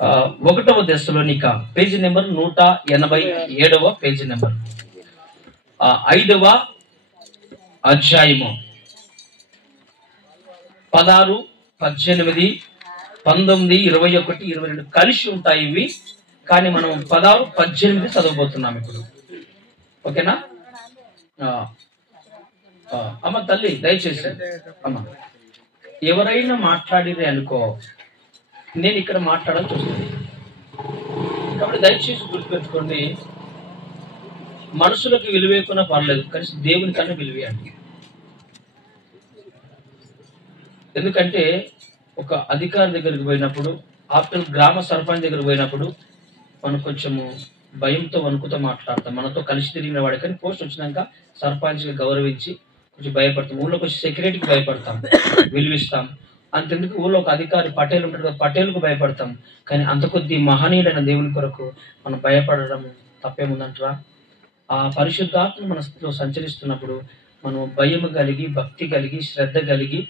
ఒకటవ దశలోనిక page number 187 page number 5వ అధ్యాయము 16, 18, 19, 21, 22 కలిసి ఉంటాయి ఇవి. కానీ మనం 16, 18 చదవబోతున్నాం ఇప్పుడు. ఓకేనా అమ్మ తల్లి దయచేసి అమ్మ ఎవరైనా మాట్లాడిరే అనుకో నేను ఇక్కడ మాట్లాడాల్సి వస్తుంది. కాబట్టి దయచేసి గుర్తుపెట్టుకోండి, మనుషులకు విలువేకున్నా పర్లేదు కానీ దేవుని కన్నా విలువేయండి. ఎందుకంటే ఒక అధికారి దగ్గరికి పోయినప్పుడు, ఆఫ్టర్ గ్రామ సర్పంచ్ దగ్గరికి పోయినప్పుడు మనం కొంచెము భయంతో వణుకుతో మాట్లాడతాం. మనతో కలిసి తిరిగిన వాడే కానీ పోస్ట్ వచ్చినాక సర్పంచ్గా గౌరవించి కొంచెం భయపడతాం. ఊళ్ళోకి వచ్చి సెక్రటరీకి భయపడతాం, విలువిస్తాం. అంతెందుకు ఊళ్ళో ఒక అధికారి పటేల్ ఉంటాడు కదా, పటేల్కు భయపడతాం. కానీ అంత కొద్ది మహనీయుడైన దేవుని కొరకు మనం భయపడడం తప్పేముందంటారా? ఆ పరిశుద్ధాత్మ మనలో సంచరిస్తున్నప్పుడు మనం భయం కలిగి, భక్తి కలిగి, శ్రద్ధ కలిగి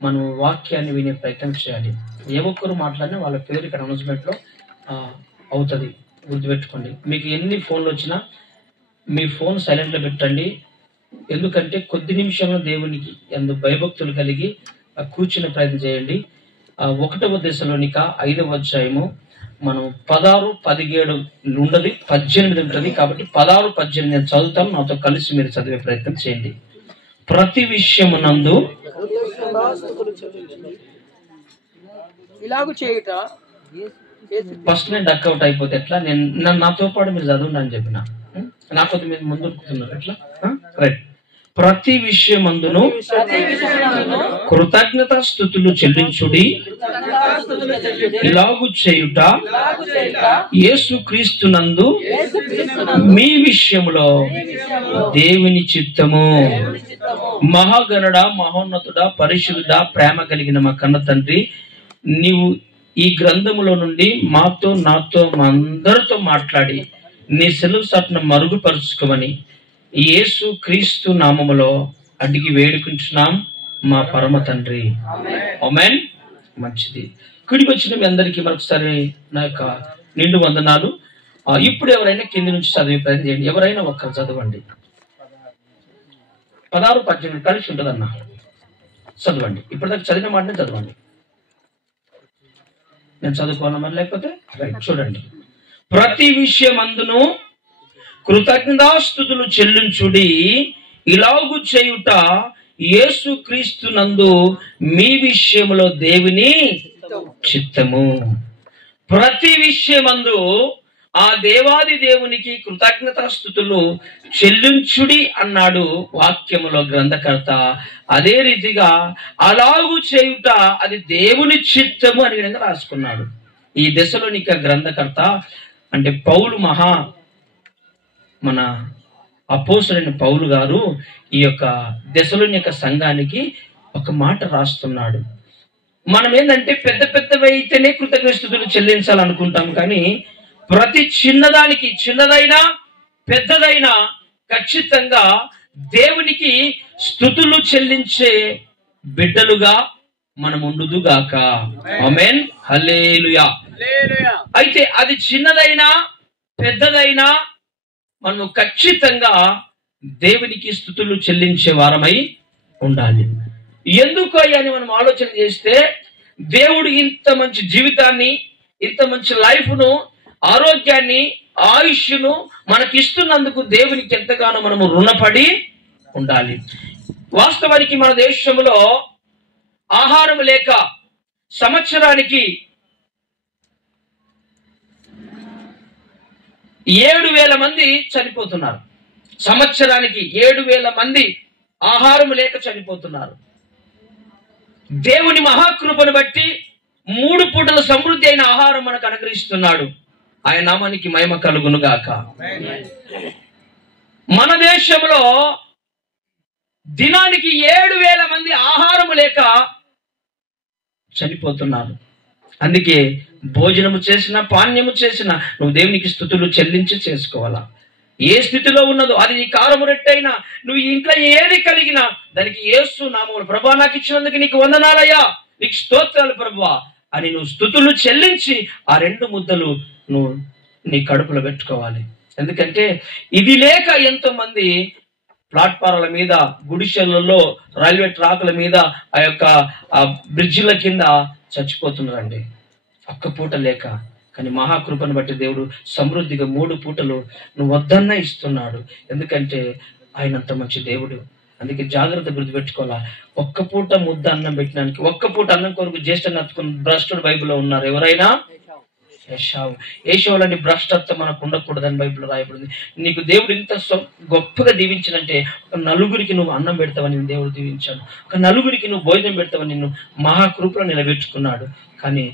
మనం వాక్యాన్ని వినే ప్రయత్నం చేయాలి. ఏ ఒక్కరు మాట్లాడినా వాళ్ళ పేరు ఇక్కడ అనౌన్స్మెంట్లో అవుతుంది. గుర్తుపెట్టుకోండి. మీకు ఎన్ని ఫోన్లు వచ్చినా మీ ఫోన్ సైలెంట్లో పెట్టండి. ఎందుకంటే కొద్ది నిమిషంలో దేవునికి ఎందు భయభక్తులు కలిగి కూర్చునే ప్రయత్నం చేయండి. 1వ దశలోనిక 5వ అధ్యాయము మనం 16, 17 ఉండదు, 18 ఉంటుంది. కాబట్టి 16, 18 నేను చదువుతాను, నాతో కలిసి మీరు చదివే ప్రయత్నం చేయండి. ప్రతి విషయమునందు ఫస్ట్ నేను డక్అవుట్ అయిపోతే ఎట్లా? నేను నాతో పాటు మీరు చదవండి అని చెప్పిన, నాతో మీరు ముందు ఎట్లా? రైట్. ప్రతి విషయమందును కృతజ్ఞతాస్తుతులు చెల్లించుడి, ఇలాగు చేయుట యేసుక్రీస్తునందు మీ విషయములో దేవుని చిత్తము. మహాగణుడా, మహోన్నతుడా, పరిశుద్ధుడా, ప్రేమ కలిగిన మా కన్న తండ్రి, నీవు ఈ గ్రంథములో నుండి మాతో, నాతో, మా అందరితో మాట్లాడి నీ సెలవు సాటును మరుగుపరుచుకోమని యేసు క్రీస్తు నామములో అడిగి వేడుకుంటున్నాం మా పరమ తండ్రి. ఆమేన్. మంచిది. కుడికి వచ్చిన మీ అందరికీ మరొకసారి నా యొక్క నిండు వందనాలు. ఇప్పుడు ఎవరైనా కింది నుంచి చదివే ప్రయత్నం చేయండి. ఎవరైనా ఒక్కరు చదవండి. 16, 18 కలిసి ఉంటుందన్న చదవండి. ఇప్పటిదాకా చదివిన మాటనే చదవండి. నేను చదువుకోవాలా మరి లేకపోతే? రైట్. చూడండి. ప్రతి విషయమందును కృతజ్ఞతాస్తుతులు చెల్లించుడి, ఇలాగు చేయుట యేసుక్రీస్తునందు మీ విషయములో దేవుని చిత్తము. ప్రతి విషయమందు ఆ దేవాది దేవునికి కృతజ్ఞతాస్తుతులు చెల్లించుడి అన్నాడు వాక్యములో గ్రంథకర్త. అదే రీతిగా అలాగు చేయుట అది దేవుని చిత్తము అని విధంగా రాసుకున్నాడు ఈ దశలోనిక గ్రంథకర్త. అంటే పౌలు మన అపోస్తలుడైన పౌలు గారు ఈ యొక్క దశలోనిక సంఘానికి ఒక మాట రాస్తున్నాడు. మనం ఏంటంటే పెద్ద పెద్దవి అయితేనే కృతజ్ఞతాస్తుతులు చెల్లించాలనుకుంటాం, కానీ ప్రతి చిన్నదానికి, చిన్నదైనా పెద్దదైనా ఖచ్చితంగా దేవునికి స్తుతులు చెల్లించే బిడ్డలుగా మనం ఉండుదుగాక. ఆమేన్. హల్లెలూయా. అయితే అది చిన్నదైనా పెద్దదైనా మనం ఖచ్చితంగా దేవునికి స్తుతులు చెల్లించే వారమై ఉండాలి. ఎందుకు అని మనం ఆలోచన చేస్తే, దేవుడు ఇంత మంచి జీవితాన్ని, ఇంత మంచి లైఫ్ను, ఆరోగ్యాన్ని, ఆయుష్ను మనకిస్తున్నందుకు దేవునికి ఎంతగానో మనము రుణపడి ఉండాలి. వాస్తవానికి మన దేశంలో ఆహారం లేక సంవత్సరానికి 7,000 మంది చనిపోతున్నారు. సంవత్సరానికి 7,000 మంది ఆహారం లేక చనిపోతున్నారు. దేవుని మహాకృపను బట్టి 3 పూటల సమృద్ధి అయిన ఆహారం మనకు అనుగ్రహిస్తున్నాడు. ఆయన నామానికి మహిమ కలుగును గాక. మన దేశంలో దినానికి 7,000 మంది ఆహారం లేక చనిపోతున్నారు. అందుకే భోజనము చేసినా, పానీయము చేసినా నువ్వు దేవునికి స్తుతులు చెల్లించి చేసుకోవాలా. ఏ స్థితిలో ఉన్నదో అది నీ కారము రెట్టయినా, నువ్వు ఇంట్లో ఏది కలిగినా దానికి యేసు నామములో, ప్రభువా నాకు ఇచ్చినందుకు నీకు వందనాలయ్యా, నీకు స్తోత్రాలు ప్రభువా అని నువ్వు స్తుతులు చెల్లించి ఆ 2 ముద్దలు నువ్వు నీ కడుపులో పెట్టుకోవాలి. ఎందుకంటే ఇది లేక ఎంతో మంది ప్లాట్ఫారాల మీద, గుడిసెలలో, రైల్వే ట్రాకుల మీద, ఆ యొక్క బ్రిడ్జిల కింద చచ్చిపోతున్నారండి, ఒక్క పూట లేక. కానీ మహాకృపను బట్టి దేవుడు సమృద్ధిగా 3 పూటలు నువ్వు వద్దన్నా ఇస్తున్నాడు. ఎందుకంటే ఆయన అంత మంచి దేవుడు. అందుకే జాగ్రత్త గుర్తుపెట్టుకోవాలా. ఒక్క పూట ముద్ద అన్నం పెట్టడానికి, ఒక్క పూట అన్నం కొరకు జ్యేష్ఠ నత్తుకుని భ్రష్టుడు బైబిల్లో ఉన్నారు. ఎవరైనా? ఏషావు లాంటి భ్రష్టత్వం మనకు ఉండకూడదని బైబిల్లో రాయబడింది. నీకు దేవుడు ఇంత గొప్పగా దీవించినంటే ఒక నలుగురికి నువ్వు అన్నం పెడతావని దేవుడు దీవించాడు. ఒక నలుగురికి నువ్వు భోజనం పెడతావని నిన్ను మహాకృపలో నిలబెట్టుకున్నాడు. కానీ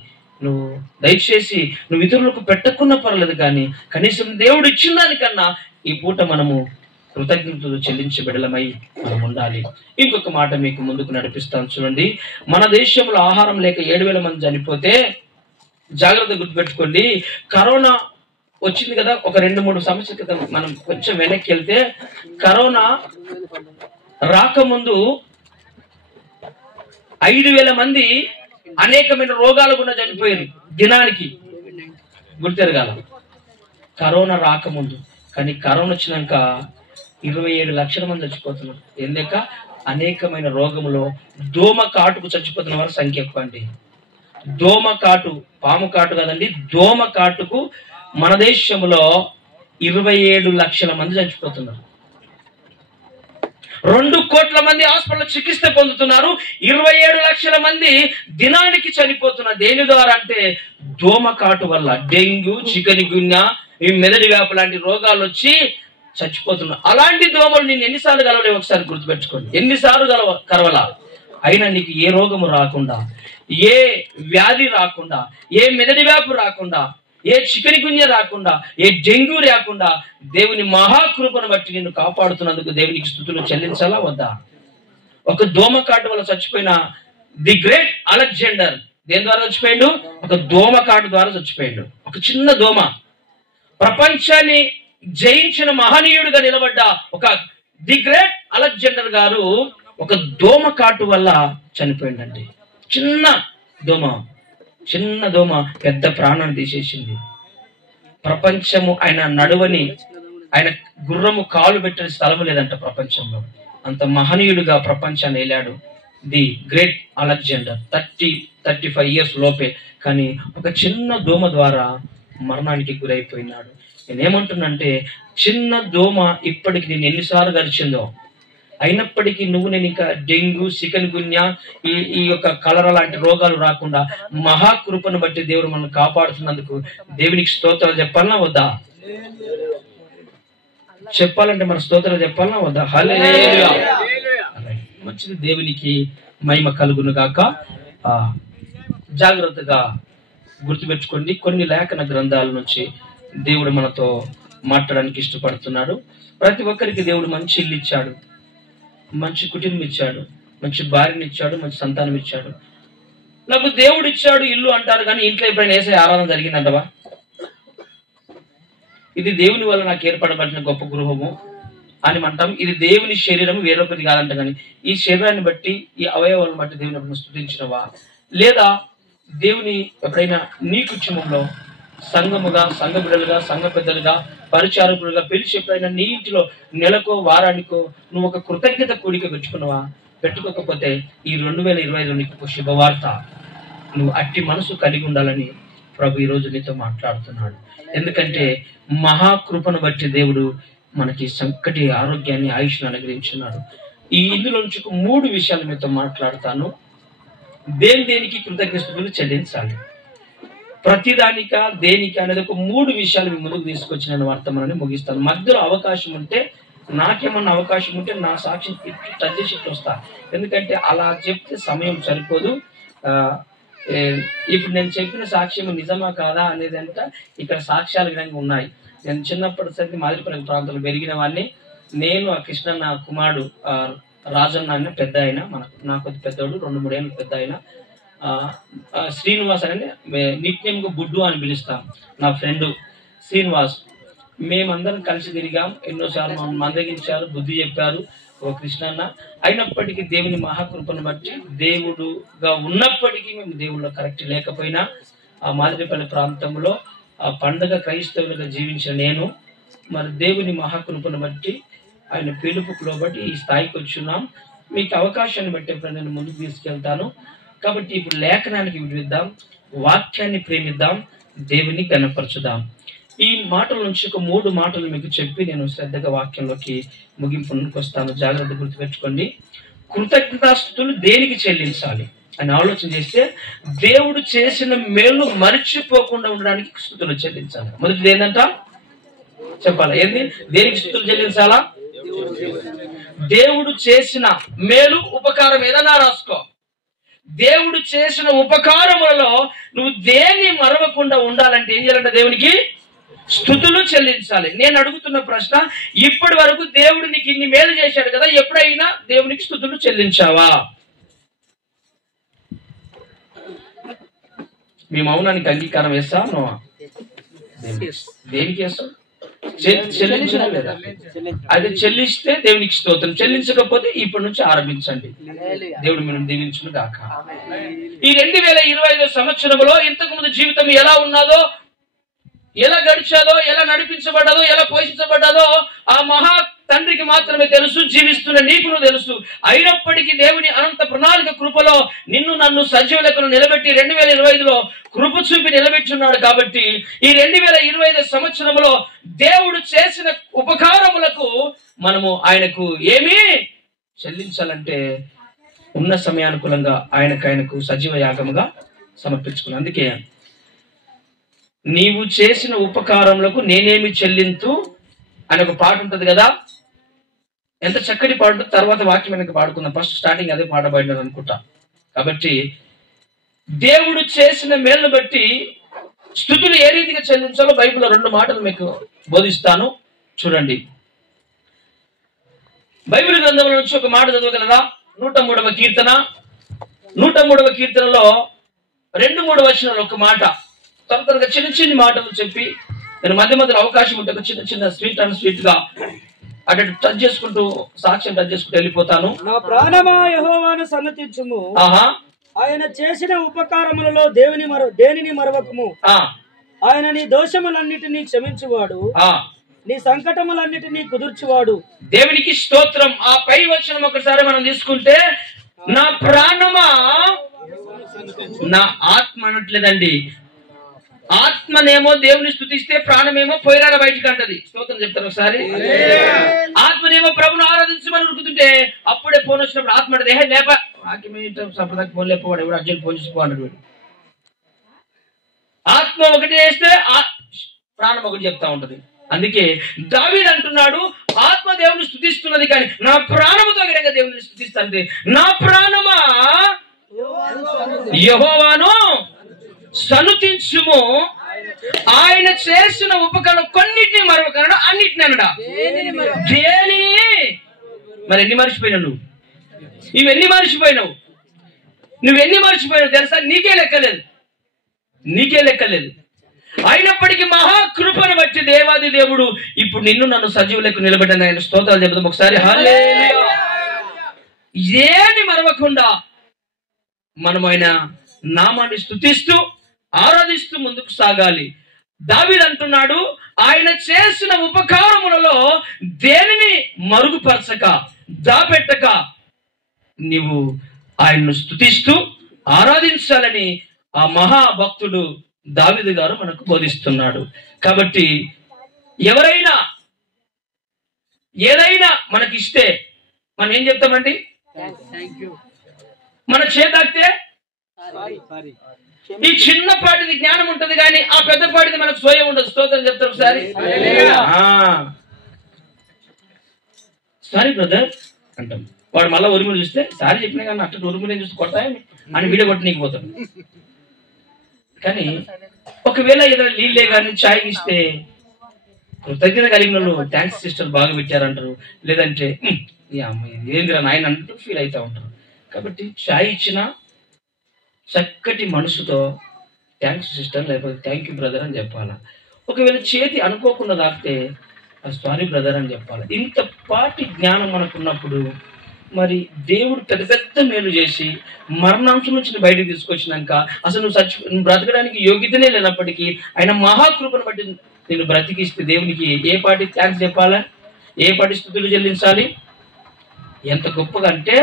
నువ్వు దయచేసి నువ్వు ఇతరులకు పెట్టకున్నా పర్లేదు, కానీ కనీసం దేవుడు ఇచ్చిన దానికన్నా ఈ పూట మనము కృతజ్ఞతలు చెల్లించే బిడ్డలమై మనం ఉండాలి. ఇంకొక మాట మీకు ముందుకు నడిపిస్తాను చూడండి. మన దేశంలో ఆహారం లేక 7,000 మంది చనిపోతే, జాగ్రత్త గుర్తుపెట్టుకోండి, కరోనా వచ్చింది కదా ఒక 2-3 సంవత్సరాల క్రితం. మనం కొంచెం వెనక్కి వెళ్తే, కరోనా రాకముందు 5,000 మంది అనేకమైన రోగాలు కూడా చనిపోయారు దినానికి. గుర్తెరగాల, కరోనా రాకముందు. కానీ కరోనా వచ్చినాక 27 లక్షల మంది చచ్చిపోతున్నారు. ఎందుక? అనేకమైన రోగములో దోమ కాటుకు చచ్చిపోతున్న వారి సంఖ్య ఎక్కువ అండి. దోమ కాటు, పాము కాటు కదండి, దోమ కాటుకు మన దేశంలో 27 లక్షల మంది చచ్చిపోతున్నారు. 2 కోట్ల మంది హాస్పిటల్ చికిత్స పొందుతున్నారు. 27 లక్షల మంది దినానికి చనిపోతున్నారు. దేని ద్వారా అంటే దోమ కాటు వల్ల. డెంగ్యూ, చికెన్ గున్యా, ఈ మెదడు వ్యాపు లాంటి రోగాలు వచ్చి చచ్చిపోతున్నారు. అలాంటి దోమలు నేను ఎన్నిసార్లు కలవలేవు ఒకసారి గుర్తుపెట్టుకోండి. ఎన్నిసార్లు కలవలా, అయినా నీకు ఏ రోగము రాకుండా, ఏ వ్యాధి రాకుండా, ఏ మెదడు వ్యాపు రాకుండా, ఏ చికెన్ గున్య రాకుండా, ఏ డెంగ్యూ రాకుండా దేవుని మహాకృపను బట్టి నిన్ను కాపాడుతున్నందుకు దేవునికి స్తుతులు చెల్లించాలా వద్దా? ఒక దోమ కాటు వల్ల చచ్చిపోయిన ది గ్రేట్ అలెగ్జాండర్ దేని ద్వారా చచ్చిపోయాడు? ఒక దోమ కాటు ద్వారా చచ్చిపోయాడు. ఒక చిన్న దోమ. ప్రపంచాన్ని జయించిన మహనీయుడిగా నిలబడ్డ ఒక ది గ్రేట్ అలెగ్జాండర్ గారు ఒక దోమ కాటు వల్ల చనిపోయిందండి. చిన్న దోమ పెద్ద ప్రాణాన్ని తీసేసింది. ప్రపంచము ఆయన నడువని, ఆయన గుర్రము కాలు పెట్టిన స్థలము లేదంట ప్రపంచంలో. అంత మహనీయుడిగా ప్రపంచాన్ని వెళ్ళాడు ది గ్రేట్ అలెగ్జాండర్. 35 ఇయర్స్ లోపే. కానీ ఒక చిన్న దోమ ద్వారా మరణానికి గురైపోయినాడు. నేనేమంటున్నంటే, చిన్న దోమ ఇప్పటికి నేను ఎన్నిసార్లు గడిచిందో, అయినప్పటికీ నేను ఇంకా డెంగ్యూ, చికెన్ గున్యా, ఈ యొక్క కలరా లాంటి రోగాలు రాకుండా మహాకృపను బట్టి దేవుడు మనల్ని కాపాడుతున్నందుకు దేవునికి స్తోత్రాలు చెప్పాలనా వద్దా? చెప్పాలంటే మన స్తోత్రాలు చెప్పాలనా వద్దా? హల్లెలూయా. మంచిది, దేవునికి మహిమ కలుగును గాక. జాగ్రత్తగా గుర్తుపెట్టుకోండి, కొన్ని లేఖన గ్రంథాల నుంచి దేవుడు మనతో మాట్లాడడానికి ఇష్టపడుతున్నాడు. ప్రతి ఒక్కరికి దేవుడు మంచి ఇల్లు ఇచ్చాడు, మంచి కుటుంబం ఇచ్చాడు, మంచి భార్యను ఇచ్చాడు, మంచి సంతానం ఇచ్చాడు. నాకు దేవుడు ఇచ్చాడు ఇల్లు అంటారు, కానీ ఇంట్లో ఎప్పుడైనా వేసే ఆరాధన జరిగిందంటవా? ఇది దేవుని వల్ల నాకు ఏర్పడబడిన గొప్ప గృహము అని అంటాం. ఇది దేవుని శరీరం, వేరొకటి కాదంట. కానీ ఈ శరీరాన్ని బట్టి, ఈ అవయవాలను బట్టి దేవుని ఎప్పుడైనా స్తుతించినవా? లేదా దేవుని ఎప్పుడైనా నీ కుటుంబంలో సంఘముగా, సంఘ బిడ్డలుగా, సంఘ పెద్దలుగా, పరిచారకులుగా పిలిచి ఎప్పుడైనా నీ ఇంటిలో నెలకో వారానికో నువ్వు ఒక కృతజ్ఞత కూడిక పెట్టుకున్నావా? పెట్టుకోకపోతే ఈ 2025 నీకు ఒక శుభవార్త. నువ్వు అట్టి మనసు కలిగి ఉండాలని ప్రభు ఈరోజు నీతో మాట్లాడుతున్నాడు. ఎందుకంటే మహాకృపను బట్టి దేవుడు మనకి చక్కటి ఆరోగ్యాన్ని, ఆయుష్ను అనుగ్రహించున్నాడు. ఈ ఇందులో నుంచి 3 విషయాలు మీతో మాట్లాడతాను. దేనికి కృతజ్ఞతలు చెల్లించాలి, ప్రతిదానిక దేనికి అనేది ఒక 3 విషయాలు మీ ముందుకు తీసుకొచ్చి నేను వర్తమానాన్ని ముగిస్తాను. మధ్యలో అవకాశం ఉంటే, నాకేమన్నా అవకాశం ఉంటే నా సాక్షి టచ్ చేసి వస్తా. ఎందుకంటే అలా చెప్తే సమయం సరిపోదు. ఇప్పుడు నేను చెప్పిన సాక్ష్యం నిజమా కాదా అనేది అంట ఇక్కడ సాక్ష్యాలు విధంగా ఉన్నాయి. నేను చిన్నప్పటిసరికి మాదిరిపల్లి ప్రాంతంలో పెరిగిన వాడిని. నేను ఆ కృష్ణన్న కుమారుడు రాజన్న అన్న పెద్ద ఆయన, నాకు పెద్దోడు, 2-3 ఏళ్ళు పెద్ద ఆయన, శ్రీనివాస్ అని నిత్యంగా బుడ్డు అని పిలుస్తాం. నా ఫ్రెండ్ శ్రీనివాస్. మేమందరం కలిసి తిరిగాం. ఎన్నోసార్లు మమ్మల్ని మందగించారు, బుద్ధి చెప్పారు. ఓ కృష్ణ అన్న. అయినప్పటికీ దేవుని మహాకృపను బట్టి దేవుడుగా ఉన్నప్పటికీ మేము దేవుళ్ళో కరెక్ట్ లేకపోయినా ఆ మాదిరిపల్లి ప్రాంతంలో ఆ పండగ క్రైస్తవులుగా జీవించిన నేను మరి దేవుని మహాకృపను బట్టి ఆయన పిలుపులో బట్టి ఈ స్థాయికి వచ్చున్నాం. మీకు అవకాశాన్ని బట్టి ఎప్పుడు నేను ముందుకు తీసుకెళ్తాను. కాబట్టి ఇప్పుడు లేఖనానికి విడిద్దాం, వాక్యాన్ని ప్రేమిద్దాం, దేవుని గణపరచుదాం. ఈ మాటల నుంచి ఒక 3 మాటలు మీకు చెప్పి నేను శ్రద్ధగా వాక్యంలోకి ముగింపుకి వస్తాను. జాగ్రత్త గుర్తుపెట్టుకోండి. కృతజ్ఞతాస్తుతులు దేనికి చెల్లించాలి అని ఆలోచన చేస్తే దేవుడు చేసిన మేలు మర్చిపోకుండా ఉండడానికి స్తుతులు చెల్లించాలి. మొదటిది ఏంటంట చెప్పాలా? ఏంది? దేనికి స్తుతులు చెల్లించాలా? దేవుడు చేసిన మేలు ఉపకారం ఏదైనా రాసుకో. దేవుడు చేసిన ఉపకారములలో నువ్వు దేన్ని మరవకుండా ఉండాలంటే ఏం చేయాలంటే దేవునికి స్తుతులు చెల్లించాలి. నేను అడుగుతున్న ప్రశ్న, ఇప్పటి వరకు దేవుడు నీకు ఇన్ని మేలు చేశాడు కదా, ఎప్పుడైనా దేవునికి స్తుతులు చెల్లించావా? మీ మౌనానికి అంగీకారం వేస్తాను. దేనికి వేస్తాం? చెల్లించడం లేదా? అది చెల్లిస్తే దేవునికి స్తోత్రం, చెల్లించకపోతే ఇప్పటి నుంచి ఆరంభించండి. దేవుడు మనం దీవించును గాక. ఈ 2025 సంవత్సరంలో ఇంతకు ముందు జీవితం ఎలా ఉన్నదో, ఎలా గడిచాదో, ఎలా నడిపించబడ్డదో, ఎలా పోషించబడ్డదో ఆ మహా తండ్రికి మాత్రమే తెలుసు. జీవిస్తున్న నీకు తెలుసు. అయినప్పటికీ దేవుని అనంత ప్రణాళిక కృపలో నిన్ను నన్ను సజీవ లెక్కను నిలబెట్టి 2025లో కృప చూపి నిలబెట్టున్నాడు. కాబట్టి ఈ 2025 సంవత్సరంలో దేవుడు చేసిన ఉపకారములకు మనము ఆయనకు ఏమీ చెల్లించాలంటే ఉన్న సమయానుకూలంగా ఆయనకు సజీవ యాగముగా సమర్పించుకున్నాను. అందుకే నీవు చేసిన ఉపకారములకు నేనేమి చెల్లింతు అని ఒక పాట ఉంటది కదా, ఎంత చక్కటి పాట. తర్వాత వాక్యం వెనక పాడుకుందాం. ఫస్ట్ స్టార్టింగ్ అదే పాట పాడినారు అనుకుంటా. కాబట్టి దేవుడు చేసిన మేలును బట్టి స్తుతులు ఏ రీతిగా చెల్లించాలో బైబిల్లో 2 మాటలు మీకు బోధిస్తాను. చూడండి, బైబిల్ గ్రంథంలో నుంచి ఒక మాట చదవగలరా? 103వ కీర్తన 103వ కీర్తనలో 2-3 వచనాలు ఒక మాట. త్వరగా చిన్న మాటలు చెప్పి నేను మధ్యలో అవకాశం ఉంటే ఒక చిన్న స్వీట్ అండ్ స్వీట్ గా అటు టచ్ చేసుకుంటూ సాక్ష్యం టచ్ చేసుకుంటూ వెళ్ళిపోతాను. నా ప్రాణమా యెహోవాను సన్నతించుము, ఆయన చేసిన ఉపకారములలో దేనిని మరవకము. ఆయన నీ దోషములన్నిటినీ క్షమించువాడు, నీ సంకటములన్నిటినీ కుదుర్చువాడు. దేవునికి స్తోత్రం. ఆ పై వచనం ఒకసారి మనం తీసుకుంటే, నా ప్రాణమా, నా ఆత్మ అనట్లేదండి. ఆత్మనేమో దేవుని స్తుతిస్తే ప్రాణమేమో పోయిరాడ బయటికి అంటది. స్తోత్రం చెప్తారు ఒకసారి. ఆత్మనేమో ప్రభును ఆరాధించమని ఉరుకుతుంటే అప్పుడే ఫోన్ వచ్చినప్పుడు ఆత్మ దేహం లేప సంప్రదాయ ఫోన్ లేకపోవాడు, ఎవరు అర్జెంట్ ఫోన్ చేసుకోవాలన్నాడు. ఆత్మ ఒకటి వేస్తే ప్రాణం ఒకటి చెప్తా ఉంటది. అందుకే దావీదు అంటున్నాడు, ఆత్మ దేవుని స్తుతిస్తున్నది కానీ నా ప్రాణముతో గిరంగా దేవుని స్తుతిస్తుంది. నా ప్రాణమా యెహోవాను సనుతించుము, ఆయన చేసిన ఉపకారం కొన్నిటిని మరొకనడా అన్నిటిని అనడా. దేనిని మరి ఎన్ని మర్చిపోయినావు నువ్వు? నువ్వెన్ని మర్చిపోయినావు తెలుసా? నీకే లెక్కలేదు. అయినప్పటికీ మహాకృపను బట్టి దేవాది దేవుడు ఇప్పుడు నిన్ను నన్ను సజీవ లెక్క నిలబెట్టిన ఆయన స్తోత్రాలు చెబుతాం ఒకసారి. హల్లెలూయా. ఏది మరవకుండా మనం ఆయన నామాన్ని స్తుతిస్తూ ఆరాధిస్తూ ముందుకు సాగాలి. దావీదు అంటున్నాడు, ఆయన చేసిన ఉపకారములలో దేనిని మరుగుపరచక దాపెట్టక నీవు ఆయన్ను స్తుతిస్తూ ఆరాధించాలని ఆ మహాభక్తుడు దావీదు గారు మనకు బోధిస్తున్నాడు. కాబట్టి ఎవరైనా ఏదైనా మనకిస్తే మనం ఏం చెప్తామండి? మన చేతాక్తే ఈ చిన్నపాటిది జ్ఞానం ఉంటది కానీ ఆ పెద్దపాటిది మనకు సోయం ఉండదు. స్తోత్రం చెప్తారు ఒకసారి. సారీ బ్రదర్ అంటాం. వాడు మళ్ళీ ఉరుములు చూస్తే సారీ చెప్పినా కానీ అట్లా ఉరుములు చూసి కొడతాయని అని వీడియో కొట్టి నీకు పోతాడు. కానీ ఒకవేళ ఏదైనా నీళ్ళే కానీ ఛాయ్ ఇస్తే కృతజ్ఞత కలిగిన వాళ్ళు థ్యాంక్స్ సిస్టర్ బాగా పెట్టారంటారు, లేదంటే ఈ అమ్మాయి ఏందిరా నాయన అంటూ ఫీల్ అవుతా ఉంటారు. కాబట్టి ఛాయ్ ఇచ్చినా చక్కటి మనసుతో థ్యాంక్స్ సిస్టర్ లేకపోతే థ్యాంక్ యూ బ్రదర్ అని చెప్పాలా. ఒకవేళ చేతి అనుకోకుండా తాకితే సారీ బ్రదర్ అని చెప్పాలి. ఇంత పాటి జ్ఞానం మనకున్నప్పుడు మరి దేవుడు పెద్ద పెద్ద మేలు చేసి మరణాంశం నుంచి బయటకు తీసుకొచ్చినాక అసలు నువ్వు బ్రతకడానికి యోగ్యతనే లేనప్పటికీ ఆయన మహాకృపను బట్టి నేను బ్రతికిస్తే దేవునికి ఏ పాటి థ్యాంక్స్ చెప్పాలా, ఏ పాటి స్తుతులు చెల్లించాలి? ఎంత గొప్పగా అంటే,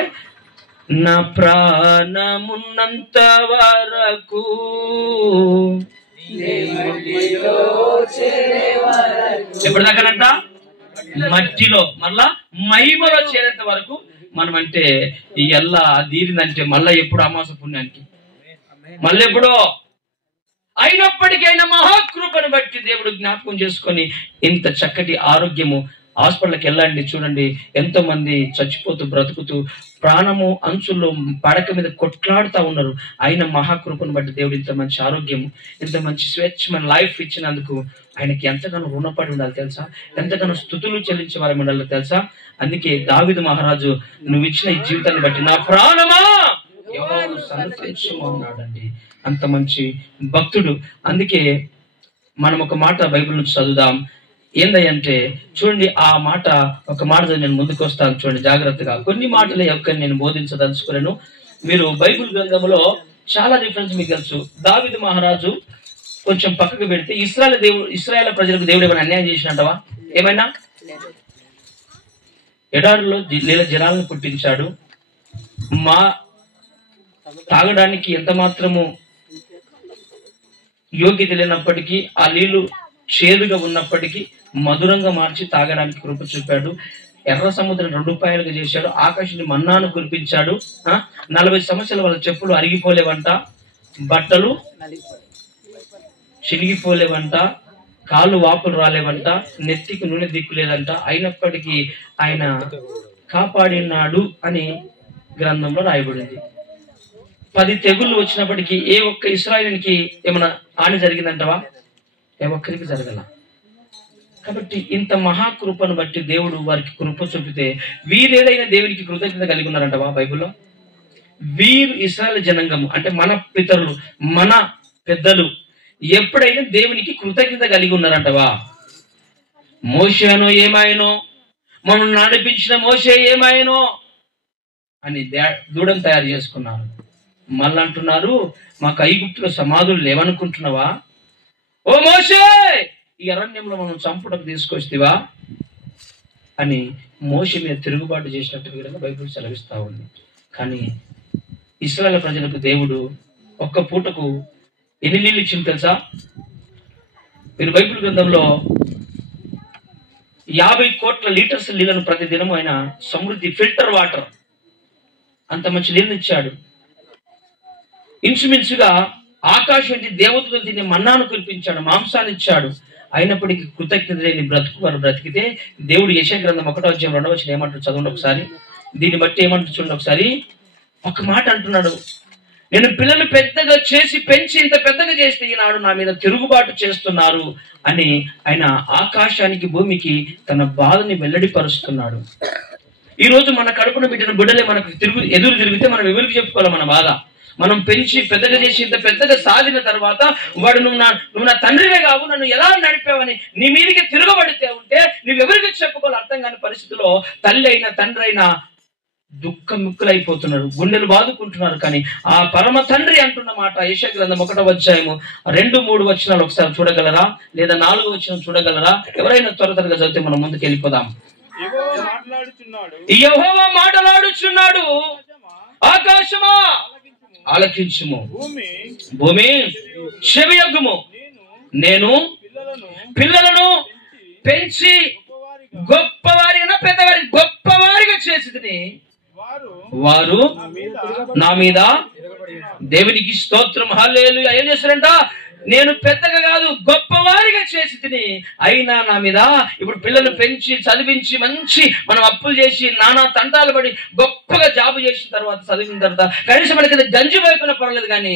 నా ప్రాణమున్నంత వరకు ఎప్పటిదాకానంట మట్టిలో మళ్ళా మహిమలో చేరేంత వరకు మనం అంటే ఎలా తీరిందంటే మళ్ళా ఎప్పుడు అమాస పుణ్యానికి మళ్ళీ ఎప్పుడో అయినప్పటికైనా మహాకృపను బట్టి దేవుడు జ్ఞాపకం చేసుకొని ఇంత చక్కటి ఆరోగ్యము. హాస్పిటల్కి వెళ్ళండి, చూడండి ఎంతో మంది చచ్చిపోతూ బ్రతుకుతూ ప్రాణము అంచుల్లో పడక మీద కొట్లాడుతూ ఉన్నారు. అయిన మహాకృపను బట్టి దేవుడు ఇంత మంచి ఆరోగ్యము, ఇంత మంచి స్వేచ్ఛమైన లైఫ్ ఇచ్చినందుకు ఆయనకి ఎంతగానో రుణపడి ఉండాలి తెలుసా, ఎంతగానో స్తుతులు చెల్లించే వారి ఉండాలి తెలుసా. అందుకే దావీదు మహారాజు నువ్వు ఇచ్చిన ఈ జీవితాన్ని బట్టి నా ప్రాణమా యెహోవాను సంతోషించుము అన్నాడండి. అంత మంచి భక్తుడు. అందుకే మనం ఒక మాట బైబిల్ నుంచి చదువుదాం. ఏందంటే చూడండి, ఆ మాట ఒక మాట నేను ముందుకు వస్తాను చూడండి జాగ్రత్తగా. కొన్ని మాటలు యొక్క నేను బోధించదలుచుకోలేను. మీరు బైబిల్ గ్రంథంలో చాలా రిఫరెన్స్ మీకు తెలుసు. దావీదు మహారాజు కొంచెం పక్కకు పెడితే ఇశ్రాయేలు ప్రజలకు దేవుడు ఏమైనా అన్యాయం చేసినట్టవా? ఏమైనా ఎడారిలో నీళ్ళ జలాలను పుట్టించాడు. తాగడానికి ఎంత మాత్రము యోగ్యత లేనప్పటికీ, ఆ నీళ్లు చేదుగా ఉన్నప్పటికీ మధురంగా మార్చి తాగడానికి కృప చూపాడు. ఎర్ర సముద్రం 2 పాయలుగా చేశాడు. ఆకాశాన్ని మన్నాను కురిపించాడు. 40 సంవత్సరాల వాళ్ళ చెప్పులు అరిగిపోలేవంట, బట్టలు చినిగిపోలేవంట, కాళ్ళు వాపులు రాలేవంట, నెత్తికి నూనె దిక్కులేదంట. అయినప్పటికీ ఆయన కాపాడినాడు అని గ్రంథంలో రాయబడింది. 10 తెగుళ్ళు వచ్చినప్పటికీ ఏ ఒక్క ఇశ్రాయేలునికి ఏమైనా హాని జరిగిందంటవా? ఏ ఒక్కరికి జరగల. కాబట్టి ఇంత మహాకృపను బట్టి దేవుడు వారికి కృప చూపితే వీరేదైనా దేవునికి కృతజ్ఞత కలిగి ఉన్నారంటవా? బైబిల్లో వీరు ఇశ్రాయేలు జనాంగము అంటే మన పితరులు, మన పెద్దలు ఎప్పుడైనా దేవునికి కృతజ్ఞత కలిగి ఉన్నారంటవా? మోషేనో ఏమాయనో, మనం నడిపించిన మోషే ఏమాయనో అని దూడం తయారు చేసుకున్నారు. మళ్ళీ అంటున్నారు, మాకు ఐగుప్తులో సమాధులు లేవనుకుంటున్నావా? ఓ మోషే, ఈ అరణ్యంలో మనం చంపుటకు తీసుకొస్తేవా అని మోషే మీద తిరుగుబాటు చేసినట్టు విధంగా బైబిల్ సెలవిస్తా ఉంది. కానీ ఇశ్రాయేలు ప్రజలకు దేవుడు ఒక్క పూటకు ఎన్ని నీళ్ళు ఇచ్చింది తెలుసా? మీరు బైబిల్ గ్రంథంలో 50 కోట్ల లీటర్స్ నీళ్లను ప్రతిదినం ఆయన సమృద్ధి ఫిల్టర్ వాటర్ అంత మంచి నీళ్ళు ఇచ్చాడు. ఇంచుమించుగా ఆకాశం దేవతలు తినే మన్నాను కురిపించాడు, మాంసాన్ని ఇచ్చాడు. అయినప్పటికీ కృతజ్ఞత లేని బ్రతుకు వారు బ్రతికితే దేవుడు యెషయా గ్రంథం 1వ అధ్యాయం 2వ వచనం ఏమంటాడు చదవండి ఒకసారి. దీన్ని బట్టి ఏమంటాడు చూడండి ఒకసారి. ఒక మాట అంటున్నాడు, నేను పిల్లలు పెద్దగా చేసి పెంచి ఇంత పెద్దగా చేస్తే ఈనాడు నా మీద తిరుగుబాటు చేస్తున్నారు అని ఆయన ఆకాశానికి భూమికి తన బాధని వెల్లడిపరుస్తున్నాడు. ఈ రోజు మన కడుపున పెట్టిన బిడ్డలే మనకు ఎదురు తిరిగితే మనం ఎవరికి చెప్పుకోవాలి మన బాధ? మనం పెంచి పెద్దగా చేసి ఇంత పెద్దగా సాధిన తర్వాత వాడు నువ్వు నా తండ్రివే కావు, నన్ను ఎలా నడిపావని నీ మీదకి తిరగబడితే ఉంటే నువ్వెవరికి చెప్పుకోవాలి అర్థం కాని పరిస్థితిలో తల్లి అయినా తండ్రి అయినా దుఃఖం ముక్కులైపోతున్నారు, గుండెలు బాదుకుంటున్నారు. కానీ ఆ పరమ తండ్రి అంటున్న మాట యెషయా గ్రంథం 1వ అధ్యాయము 2-3 వచనాలు ఒకసారి చూడగలరా? లేదా 4వ వచనం చూడగలరా? ఎవరైనా త్వరగా చదివితే మనం ముందుకు వెళ్ళిపోదాం. యెహోవా మాటలాడుచున్నాడు, ఆకాశమా ఆలకించుము, భూమి చెవియొగ్గుము. నేను పిల్లలను పెంచి గొప్పవారిగా పెద్దవారి గొప్పవారిగా చేసి వారు నా మీద దేవునికి స్తోత్రం హల్లెలూయా. ఏం చేస్తారంట? నేను పెద్దగా కాదు గొప్పవారిగా చేసి తిని అయినా నా మీద ఇప్పుడు పిల్లలు పెంచి చదివించి మంచి మనం అప్పులు చేసి నానా తంటాలు పడి గొప్పగా జాబు చేసిన తర్వాత చదివిన తర్వాత కనీసం మనకి గంజి వైపున పర్వాలేదు, కానీ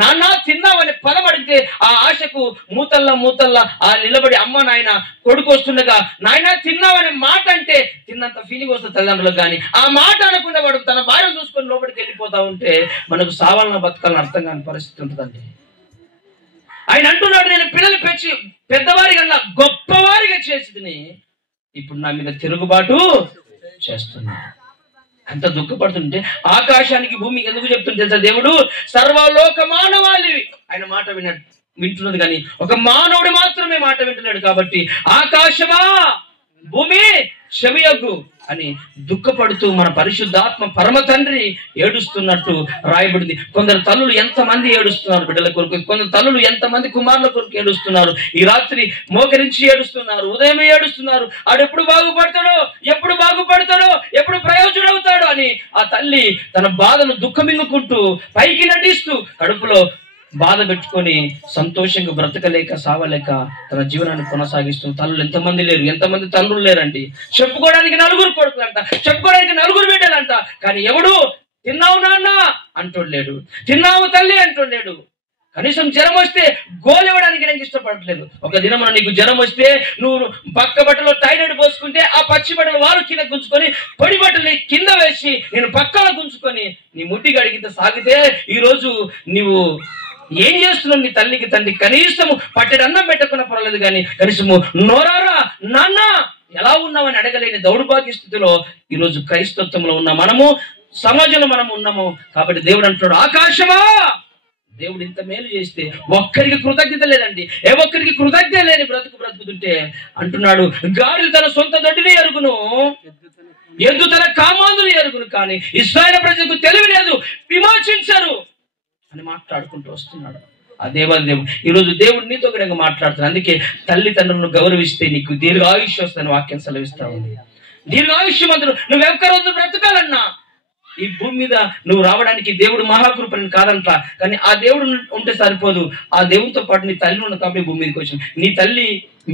నాన్న తిన్నామని పదం అడిగితే ఆ ఆశకు మూతల్లా ఆ నిలబడి అమ్మ నాయన కొడుకు వస్తుండగా నాయన తిన్నామనే మాట అంటే తిన్నంత ఫీలింగ్ వస్తుంది తల్లిదండ్రులకు. కానీ ఆ మాట అనకుండా వాడు తన భార్య చూసుకొని లోపలికి వెళ్ళిపోతా ఉంటే మనకు సావాలన్న బతకాలని అర్థం కాని పరిస్థితి ఉంటుందండి. ఆయన అంటున్నాడు, నేను పిల్లలు పెంచి పెద్దవారిగా గొప్పవారిగా చేసి ఇప్పుడు నా మీద తిరుగుబాటు చేస్తున్నాడు. అంత దుఃఖపడుతుంటే ఆకాశానికి భూమికి ఎందుకు చెప్తుంటే తెలుసా దేవుడు? సర్వలోక మానవాళి ఆయన మాట వింటున్నది కానీ ఒక మానవుడు మాత్రమే మాట వింటున్నాడు. కాబట్టి ఆకాశమా భూమి చెవియగు అని దుఃఖపడుతూ మన పరిశుద్ధాత్మ పరమ తండ్రి ఏడుస్తున్నట్టు రాయబడింది. కొందరు తల్లులు ఎంతమంది ఏడుస్తున్నారు బిడ్డల కొరకు, కొందరు తల్లులు ఎంతమంది కుమారుల కొరకు ఏడుస్తున్నారు. ఈ రాత్రి మోకరించి ఏడుస్తున్నారు, ఉదయమే ఏడుస్తున్నారు. ఆడు ఎప్పుడు బాగుపడతాడో, ఎప్పుడు బాగుపడతాడో, ఎప్పుడు ప్రయోజనం అవుతాడో అని ఆ తల్లి తన బాధను దుఃఖమింగుకుంటూ పైకి నటిస్తూ కడుపులో బాధ పెట్టుకొని సంతోషంగా బ్రతకలేక సావలేక తన జీవనాన్ని కొనసాగిస్తున్న తల్లులు ఎంతమంది లేరు, ఎంతమంది తండ్రులు లేరండి. చెప్పుకోవడానికి 4 కొడుకులంట, చెప్పుకోవడానికి 4 బిడ్డలంట. కానీ ఎవడు తిన్నావు నాన్న అంటోలేడు, తిన్నావు తల్లి అంటోలేడు. కనీసం జ్వరం వస్తే గోలివ్వడానికి నాకు ఇష్టపడట్లేదు. ఒక దినం నీకు జ్వరం వస్తే నువ్వు పక్క బట్టలో టైలెట్ పోసుకుంటే ఆ పచ్చి బట్టలు వారు కింద గుంజుకొని పొడి బట్టలు కింద వేసి నేను పక్కన గుంజుకొని నీ ముడ్డి గడిగితే సాగితే ఈరోజు నీవు ఏం చేస్తున్నావు? నీ తల్లికి తండ్రి కనీసము పట్టెడు అన్నం పెట్టకుండా పర్వాలేదు కానీ కనీసము నోరారా నాన్న ఎలా ఉన్నామని అడగలేని దౌర్భాగ్య స్థితిలో ఈరోజు క్రైస్తత్వంలో ఉన్న మనము, సమాజంలో మనం ఉన్నాము. కాబట్టి దేవుడు అంటున్నాడు, ఆకాశమా దేవుడు ఇంత మేలు చేస్తే ఒక్కరికి కృతజ్ఞత లేదండి. ఏ ఒక్కరికి కృతజ్ఞత లేని బ్రతుకుతుంటే అంటున్నాడు, గాడిద తన సొంత దొడ్డిని ఎరుగును, ఎద్దు తన కామాందుని ఎరుగును, కానీ ఇశ్రాయేలు ప్రజలకు తెలివి లేదు, విమోచించరు అని మాట్లాడుకుంటూ వస్తున్నాడు ఆ దేవాదేవుడు. ఈరోజు దేవుడు నీతో కూడా మాట్లాడుతున్నాడు. అందుకే తల్లిదండ్రులను గౌరవిస్తే నీకు దీర్ఘాయుష్య వస్తుందని వాక్యం సెలవిస్తా ఉంది. దీర్ఘాయుష్యమంతుడు నువ్వు ఒక్క రోజు బ్రతకాలన్నా ఈ భూమి మీద నువ్వు రావడానికి దేవుడు మహాకృపని కాదంట. కానీ ఆ దేవుడు ఉంటే సరిపోదు, ఆ దేవుడితో పాటు నీ తల్లి ఉన్న కాబట్టి భూమి మీదకి వచ్చింది. నీ తల్లి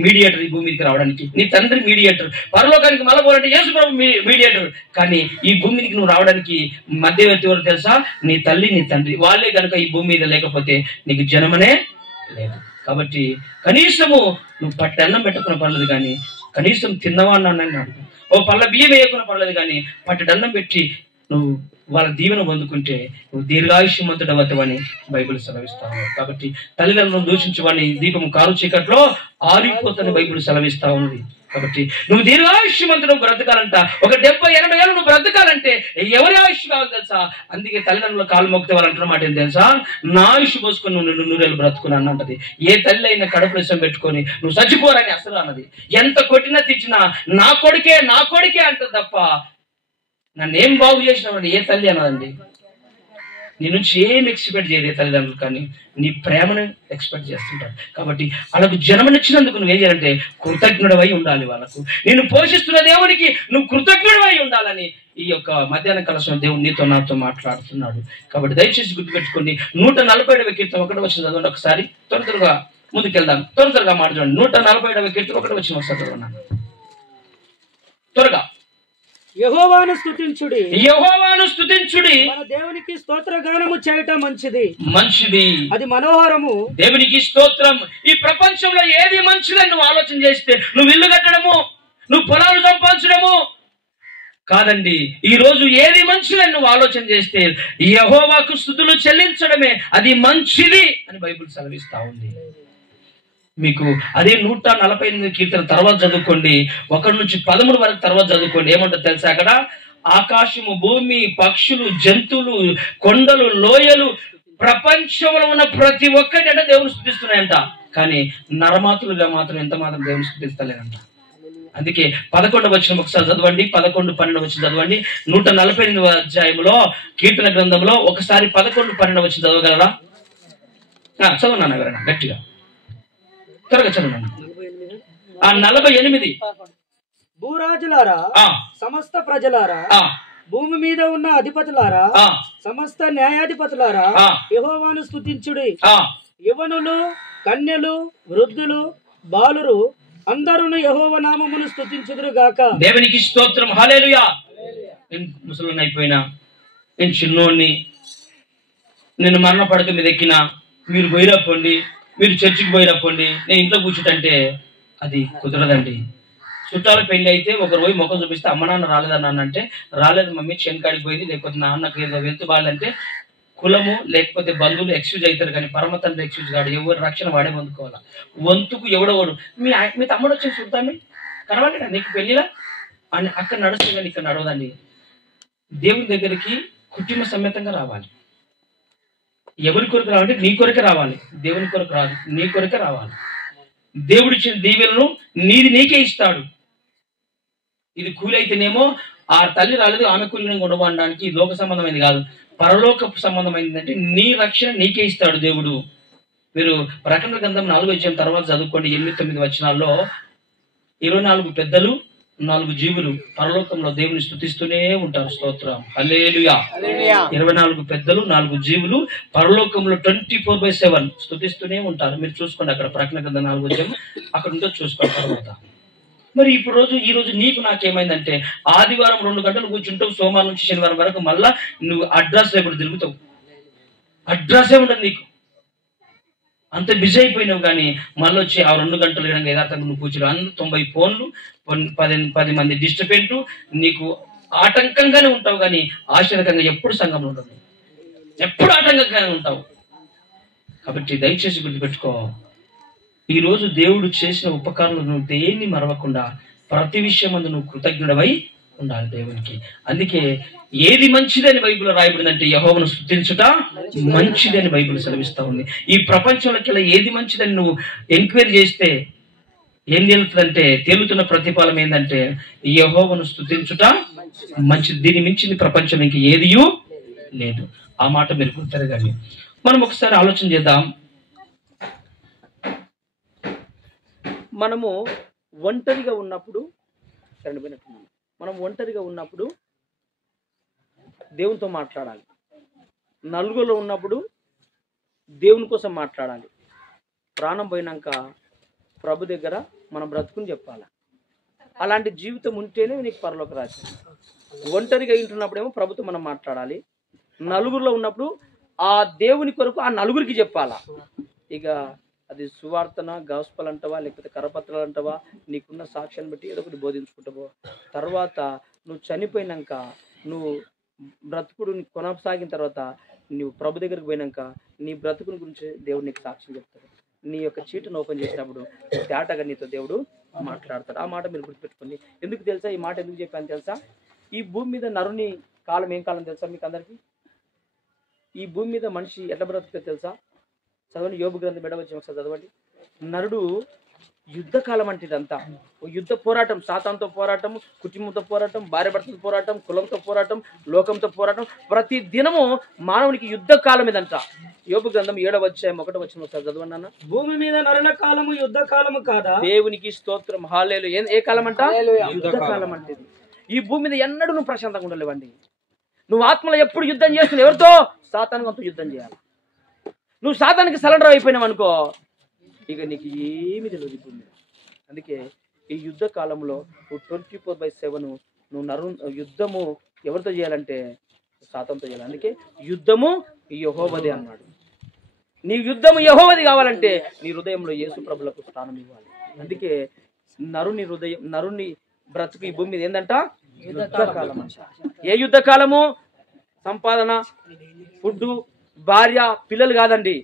మీడియేటర్ ఈ భూమి మీదకి రావడానికి, నీ తండ్రి మీడియేటర్, పరలోకానికి మలపోవాలంటే యేసు ప్రభు మీడియేటర్. కానీ ఈ భూమి మీదకి నువ్వు రావడానికి మధ్యవర్తి ఎవరు తెలుసా? నీ తల్లి నీ తండ్రి. వాళ్ళే కనుక ఈ భూమి మీద లేకపోతే నీకు జన్మనే లేదు. కాబట్టి కనీసము నువ్వు పట్టి అన్నం పెట్టుకున్న పర్లేదు కానీ కనీసం తిన్నవా అన్నాను, ఓ పళ్ళ బియ్యం వేయకున్న పర్లేదు కానీ పట్టి అన్నం పెట్టి నువ్వు వాళ్ళ దీవెన పొందుకుంటే నువ్వు దీర్ఘాయుష్యమంతుడు అవుతావని బైబిల్ సెలవిస్తా ఉంది. కాబట్టి తల్లిదండ్రులను దూషించే వాడిని దీపం కారు చీకట్లో ఆరిపోతాని బైబిల్ సెలవిస్తా ఉంది. కాబట్టి నువ్వు దీర్ఘాయుష్యమంతుడు బ్రతకాలంట. ఒక 70-80 ఏళ్ళు నువ్వు బ్రతకాలంటే ఎవరి ఆయుష్ కావాలి తెలుసా? అందుకే తల్లిదండ్రుల కాలు మొక్కితే వాళ్ళు అంటున్న మాట ఏం తెలుసా? నా ఆయుష్ పోసుకొని నువ్వు 100 ఏళ్ళు బ్రతుకున్నాను అంటది. ఏ తల్లి అయినా కడుపు విషయం పెట్టుకొని నువ్వు చచ్చిపోరని అసలు అన్నది. ఎంత కొట్టినా తెచ్చినా నా కొడుకే అంటది తప్ప నన్ను ఏం బాగు చేసినావు ఏ తల్లి అన్నదండి. నీ నుంచి ఏం ఎక్స్పెక్ట్ చేయదు తల్లిదండ్రులు, కానీ నీ ప్రేమను ఎక్స్పెక్ట్ చేస్తుంటారు. కాబట్టి వాళ్ళకు జన్మనిచ్చినందుకు నువ్వేం చేయాలంటే కృతజ్ఞుడవై ఉండాలి. వాళ్ళకు నేను పోషిస్తున్న దేవునికి నువ్వు కృతజ్ఞుడవై ఉండాలని ఈ యొక్క మధ్యాహ్న కలశం దేవుడు నీతో నాతో మాట్లాడుతున్నాడు. కాబట్టి దయచేసి గుర్తుపెట్టుకోండి. 147వ కీర్తన 1 వచనం చదవండి ఒకసారి. త్వరగా ముందుకెళ్దాం, త్వరగా మాట్లాడండి. 147వ కీర్తన 1 వచనం ఒకసారి చదవండి త్వరగా. యెహోవాను స్తుతించుడి, యెహోవాను స్తుతించుడి, మన దేవునికి స్తోత్రగానము చేయటం మంచిది, అది మనోహరము. దేవునికి స్తోత్రం. ఈ ప్రపంచంలో ఏది మంచిదని నువ్వు ఆలోచన చేస్తే నువ్వు ఇల్లు కట్టడము, నువ్వు పొలాలు సంపాదించడము కాదండి. ఈ రోజు ఏది మంచిదని నువ్వు ఆలోచన చేస్తే యెహోవాకు స్తుతులు చెల్లించడమే అది మంచిది అని బైబిల్ సెలవిస్తా ఉంది. మీకు అదే 148 కీర్తన తర్వాత చదువుకోండి, 1 నుంచి 13 వరకు తర్వాత చదువుకోండి. ఏమంటారు తెలుసా? అక్కడ ఆకాశము, భూమి, పక్షులు, జంతువులు, కొండలు, లోయలు, ప్రపంచంలో ఉన్న ప్రతి ఒక్కటి అంటే దేవుని స్తుతిస్తున్నాయంట. కానీ నరమాతులుగా మాత్రం ఎంత మాత్రం దేవుని స్తుతిస్తలేరంట. అందుకే 11వ వచనం ఒకసారి చదవండి, 11-12 వచనం చదవండి. 148వ అధ్యాయంలో కీర్తన గ్రంథంలో ఒకసారి 11-12 వచనం చదవగలరా? చదవన్నా ఎవరైనా గట్టిగా త్వరగా చదవండి. 48. భూరాజులారా, సమస్త ప్రజలారా, భూమి మీద ఉన్న అధిపతులారా, సమస్త న్యాయాధిపతులారా, యెహోవాను స్తుతించుడి. యవనులు, కన్యలు, వృద్ధులు, బాలురు అందరూ యెహోవా నామమును స్తుతించుదురు గాక. దేవునికి స్తోత్రం. హల్లెలూయా. నేను ముసలిని అయిపోయినా, నేను చిన్నోడిని, నేను మరణ పడక మీద ఎక్కినా, మీరు పోయిరాపోండి, మీరు చర్చికి పోయిరాపోండి, నేను ఇంట్లో కూర్చుంటే అది కుదరదండి. చుట్టాల పెళ్లి అయితే ఒకరు పోయి ముఖం చూపిస్తే అమ్మ నాన్న రాలేదన్నా అంటే రాలేదు మమ్మీ చెన్కాడికి పోయింది, లేకపోతే నాన్నకి ఏదో వెళ్తూ వాళ్ళంటే కులము లేకపోతే బంధువులు ఎక్స్క్యూజ్ అవుతారు. కానీ పరమ తండ్రి ఎక్స్క్యూజ్ కాడు. ఎవరు రక్షణ వాడే పొందుకోవాలా. వంతుకు ఎవడోడు మీ తమ్ముడు వచ్చి చూద్దామే కనవాలి నీకు పెళ్లిలా అని అక్కడ నడుస్తుంది కానీ ఇక్కడ నడవదండి. దేవుని దగ్గరికి కుటుంబ సమేతంగా రావాలి. ఎవరి కొరకు రావాలంటే నీ కొరకే రావాలి. దేవుని కొరకు రాదు, నీ కొరకే రావాలి. దేవుడిచ్చిన దీవెలను నీకే ఇస్తాడు. ఇది కూలి అయితేనేమో ఆ తల్లి రాలేదు, ఆమె కూలిని ఉండడానికి లోక సంబంధమైనది కాదు, పరలోక సంబంధమైనది. అంటే నీ రక్షణ నీకే ఇస్తాడు దేవుడు. మీరు ప్రకటన గ్రంథం 4వ అధ్యాయం తర్వాత చదువుకోండి, 8-9 వచనాల్లో 24 పెద్దలు 4 జీవులు పరలోకంలో దేవుని స్తుతిస్తూనే ఉంటారు. స్తోత్రం హల్లెలూయా. 24 పెద్దలు 4 జీవులు పరలోకంలో 24/7 స్తుతిస్తూనే ఉంటారు. మీరు చూసుకోండి అక్కడ ప్రకటన గ్రంథం 4వ అధ్యాయం అక్కడ ఉంటే చూసుకోండి తర్వాత. మరి ఈ రోజు నీకు నాకేమైందంటే ఆదివారం 2 గంటలు కూర్చుంటావు, సోమవారం నుంచి శనివారం వరకు మళ్ళా నువ్వు అడ్రస్ లేకుండా తిరుగుతావు. అడ్రస్సే ఉండదు నీకు, అంత బిజీ అయిపోయినావు. కానీ మళ్ళీ వచ్చి ఆ 2 గంటలు వేయడానికి యథార్థంగా నువ్వు కూర్చోరు. 90 ఫోన్లు, 10 మంది డిస్టర్బెంట్, నీకు ఆటంకంగానే ఉంటావు. కానీ ఆశ్చర్యకంగా ఎప్పుడు సంఘంలో ఉండదు, ఎప్పుడు ఆటంకంగానే ఉంటావు. కాబట్టి దయచేసి గుర్తుపెట్టుకో, ఈరోజు దేవుడు చేసిన ఉపకారాలు నువ్వు దేన్ని మరవకుండా ప్రతి విషయం అందు నువ్వు కృతజ్ఞుడవై ఉండాలి దేవునికి. అందుకే ఏది మంచిదని బైబిల్లో రాయబడిందంటే యెహోవాను స్తుతించుట మంచిదని బైబిల్ సెలవిస్తా ఉంది. ఈ ప్రపంచంలోకి ఏది మంచిదని నువ్వు ఎంక్వైరీ చేస్తే ఏం తెలుస్తుందంటే, తేలుతున్న ప్రతిఫలం ఏంటంటే యెహోవాను స్తుతించుట మంచిది. దీని మించింది ప్రపంచం ఇంక ఏదియూ లేదు. ఆ మాట మీరు గుర్తెరగాలి. మనం ఒకసారి ఆలోచన చేద్దాం. మనము ఒంటరిగా ఉన్నప్పుడు దేవునితో మాట్లాడాలి. నలుగురిలో ఉన్నప్పుడు దేవుని కోసం మాట్లాడాలి. ప్రాణం పోయినాక ప్రభు దగ్గర మనం బ్రతుకుని చెప్పాలి. అలాంటి జీవితం ఉంటేనే నీకు పరలోక రాజ్యం. ఒంటరిగా ఇంటున్నప్పుడేమో ప్రభుతో మనం మాట్లాడాలి. నలుగురిలో ఉన్నప్పుడు ఆ దేవుని కొరకు ఆ నలుగురికి చెప్పాలా. ఇక అది సువార్తన, గాస్పల్ అంటావా, లేకపోతే కరపత్రాలు అంటావా, నీకున్న సాక్ష్యాన్ని బట్టి ఏదో ఒకటి బోధించుకుంటావో. తర్వాత నువ్వు చనిపోయినాక, నువ్వు బ్రతుకుడు కొనసాగిన తర్వాత నువ్వు ప్రభు దగ్గరికి పోయినాక నీ బ్రతుకుని గురించి దేవుడు నీకు సాక్ష్యం చెప్తాడు. నీ యొక్క చీటును ఓపెన్ చేసినప్పుడు తేటగా నీతో దేవుడు మాట్లాడతాడు. ఆ మాట మీరు గుర్తుపెట్టుకోండి. ఎందుకు తెలుసా ఈ మాట ఎందుకు చెప్పాను తెలుసా? ఈ భూమి మీద నరుని కాలం ఏం కాలం తెలుసా మీకు అందరికీ? ఈ భూమి మీద మనిషి ఎట్లా బ్రతుకుతో తెలుసా? చదవండి, యోబు గ్రంథం 7వ అధ్యాయం ఒకసారి చదవండి. నరుడు యుద్ధకాలం అంటే ఇదంతా యుద్ధ పోరాటం. సాతానుతో పోరాటం, కుటుంబంతో పోరాటం, భార్య భర్తలతో పోరాటం, కులంతో పోరాటం, లోకంతో పోరాటం. ప్రతి దినము మానవునికి యుద్ధ కాలం ఇదంట. యోబు గ్రంథం 7వ అధ్యాయం 1వ వచనం ఒకసారి చదవండి అన్న. భూమి మీద నరుల కాలము యుద్ధ కాలము కాదా? దేవునికి స్తోత్రం హల్లెలూయా. ఏ కాలం అంట? యుద్ధ కాలం అంటే. ఈ భూమి మీద ఎన్నడూ నువ్వు ప్రశాంతంగా ఉండలేవండి. నువ్వు ఆత్మలో ఎప్పుడు యుద్ధం చేస్తున్నావు? ఎవరితో? సాతానుతో యుద్ధం చేయాలి. నువ్వు సాతానికి సరెండర్ అయిపోయినావు అనుకో, ఇక నీకు ఏమి తెలియదు ఇప్పుడు. అందుకే ఈ యుద్ధ కాలంలో నువ్వు 24/7 నువ్వు యుద్ధము ఎవరితో చేయాలంటే సాతానుతో చేయాలి. అందుకే యుద్ధము యెహోవాదే అన్నాడు. నీ యుద్ధము యెహోవాది కావాలంటే నీ హృదయంలో యేసు ప్రభులకు స్థానం ఇవ్వాలి. అందుకే నరుని బ్రతుకు ఈ భూమి మీద ఏందంట? యుద్ధకాలం. ఏ యుద్ధ కాలము? సంపాదన, ఫుడ్, భార్య, పిల్లలు కాదండి.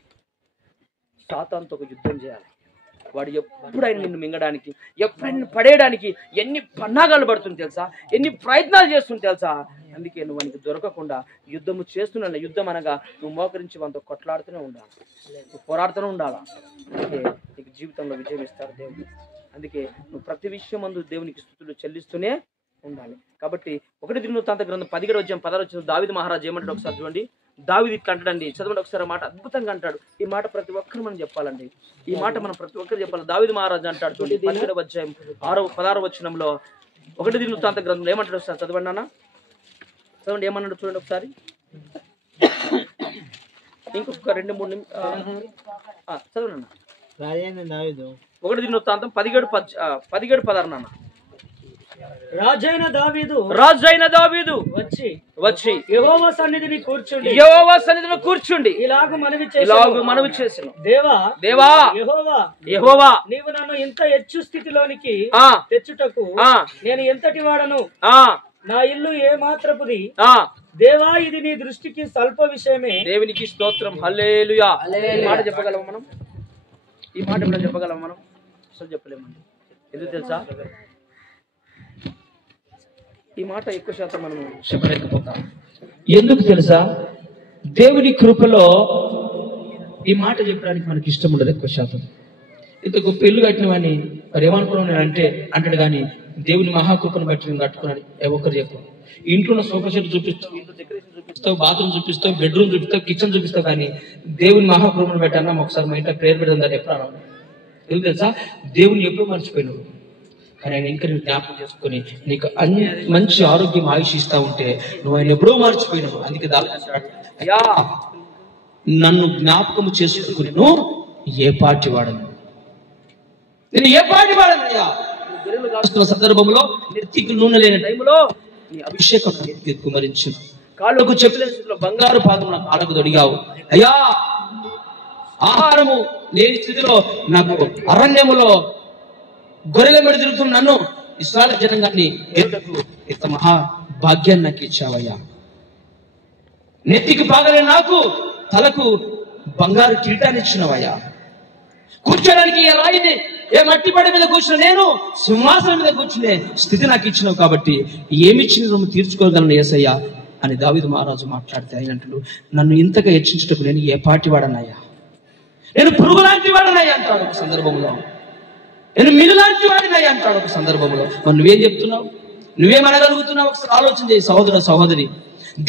సాతానుతో ఒక యుద్ధం చేయాలి. వాడు ఎప్పుడైనా నిన్ను మింగడానికి, ఎప్పుడైనా పడేయడానికి ఎన్ని పన్నాగాలు పడుతుంది తెలుసా, ఎన్ని ప్రయత్నాలు చేస్తుంది తెలుసా. అందుకే నువ్వు వానికి దొరకకుండా యుద్ధము చేస్తున్నా. యుద్ధం అనగా నువ్వు మోకరించి వానితో కొట్లాడుతూనే ఉండాలి, నువ్వు పోరాడుతూనే ఉండాలా. అందుకే నీకు జీవితంలో విజయం ఇస్తారు దేవుడు. అందుకే నువ్వు ప్రతి విషయం మందు దేవునికి స్తుతులు చెల్లిస్తూనే ఉండాలి. కాబట్టి 1 దినవృత్తాంత గ్రంథం 17వ అధ్యాయం 16వ వచనం దావీదు మహారాజు ఏమంటాడు ఒకసారి చూడండి. దావీదు ఇట్లా అంటాడండి, చదవండి ఒకసారి. మాట అద్భుతంగా అంటాడు. ఈ మాట ప్రతి ఒక్కరు మనం చెప్పాలండి. ఈ మాట మనం ప్రతి ఒక్కరు చెప్పాలి. దావీదు మహారాజు అంటాడు చూడండి 17వ అధ్యాయం 16వ వచనంలో 1 దినవృత్తాంత గ్రంథంలో ఏమంటాడు ఒకసారి చదవండి అన్న. చదవండి ఏమన్నాడు చూడండి ఒకసారి. ఇంకొక 2-3 నిమిషాలు చదవండి అన్న. 1 దినవృత్తాంతం 17:16 నాన్న. రాజైన దావీదు వచ్చి యెహోవా సన్నిధిని కూర్చుండి ఇలాగు మనవి చేసెను. దేవా యెహోవా, నీవు నన్ను ఇంత హెచ్చు స్థితిలోనికి తెచ్చుటకు నేను ఎంతటి వాడను? నా ఇల్లు ఏ మాత్రపుది? దేవా, ఇది నీ దృష్టికి స్వల్ప విషయమే. దేవునికి స్తోత్రం హల్లెలూయా. ఈ మాట చెప్పగలము మనం? ఈ మాట ఎప్పుడు చెప్పగలము మనం? అసలు చెప్పలేమండి. ఎందుకు తెలుసా? ఈ మాట ఎక్కువ శాతం మనం చెప్పలేకపోతాం. ఎందుకు తెలుసా? దేవుని కృపలో ఈ మాట చెప్పడానికి మనకి ఇష్టం ఉండదు ఎక్కువ శాతం. ఇంత గొప్ప ఇల్లు కట్టినవని మరి ఏమనుకున్నాను నేను అంటాడు కానీ దేవుని మహాకృపను బట్టి నేను కట్టుకున్నాను ఒక్కరు చెప్పు. ఇంట్లో ఉన్న సోఫా సెట్ చూపిస్తావు, ఇంట్లో డెకరేషన్ చూపిస్తావు, బాత్రూమ్ చూపిస్తావు, బెడ్రూమ్ చూపిస్తావు, కిచెన్ చూపిస్తావు, కానీ దేవుని మహాకృపను పెట్టాను ఒకసారి మా ఇంట్లో ప్రేయర్ పెడదాం ఎప్పుడు అన్నాను. ఎందుకు తెలుసా? దేవుని ఎప్పుడూ మర్చిపోయినావు, కానీ ఆయన ఇంకా నువ్వు జ్ఞాపకం చేసుకుని నీకు అన్ని మంచి ఆరోగ్యం ఆయుష్ ఇస్తా ఉంటే నువ్వు ఆయన ఎప్పుడూ మర్చిపోయినావు. అందుకే అయ్యా నన్ను జ్ఞాపకం చేసుకుని నువ్వు ఏ పార్టీ వాడను, నేను ఏ పార్టీ వాడను అయ్యా. గొర్రెలు కాస్తున్న సందర్భంలో నెత్తికి నూనె లేని టైంలో నీ అభిషేకం నెత్తికి కుమరించు, కాళ్ళకు చెప్పలేని స్థితిలో బంగారు పాదం నా కాళ్ళకు తొడిగావు అయ్యా. ఆహారము లేని స్థితిలో నాకు అరణ్యములో గొర్రెల మీద తిరుగుతున్న నన్ను ఇశ్రాయేలు జనాంగాన్ని ఏడుటకు ఇంత మహా భాగ్యాన్ని నాకు ఇచ్చావయ్యా. నెత్తికి పాగలే నాకు తలకు బంగారు కిరీటాన్ని ఇచ్చినవయ్యా. కూర్చోడానికి ఏ రాయిని ఏ మట్టి పడి మీద కూర్చున్న నేను సింహాసనం మీద కూర్చునే స్థితి నాకు ఇచ్చినావు కాబట్టి ఏమిచ్చిన నువ్వు తీర్చుకోగలను యేసయ్యా అని దావీదు మహారాజు మాట్లాడితే ఆయన అంటాడు, నన్ను ఇంతగా హెచ్చించుటకు నేను ఏ పాటి వాడనయ్యా, నేను పురుగు లాంటి వాడనయ్యా అంటాడు ఒక సందర్భంలో, నేను మిల్లు లాంటి వాడినయ్యా అంటాడు ఒక సందర్భంలో. మరి నువ్వేం చెప్తున్నావు? నువ్వేమనగలుగుతున్నావు? ఒకసారి ఆలోచన చేయి సహోదర సహోదరి.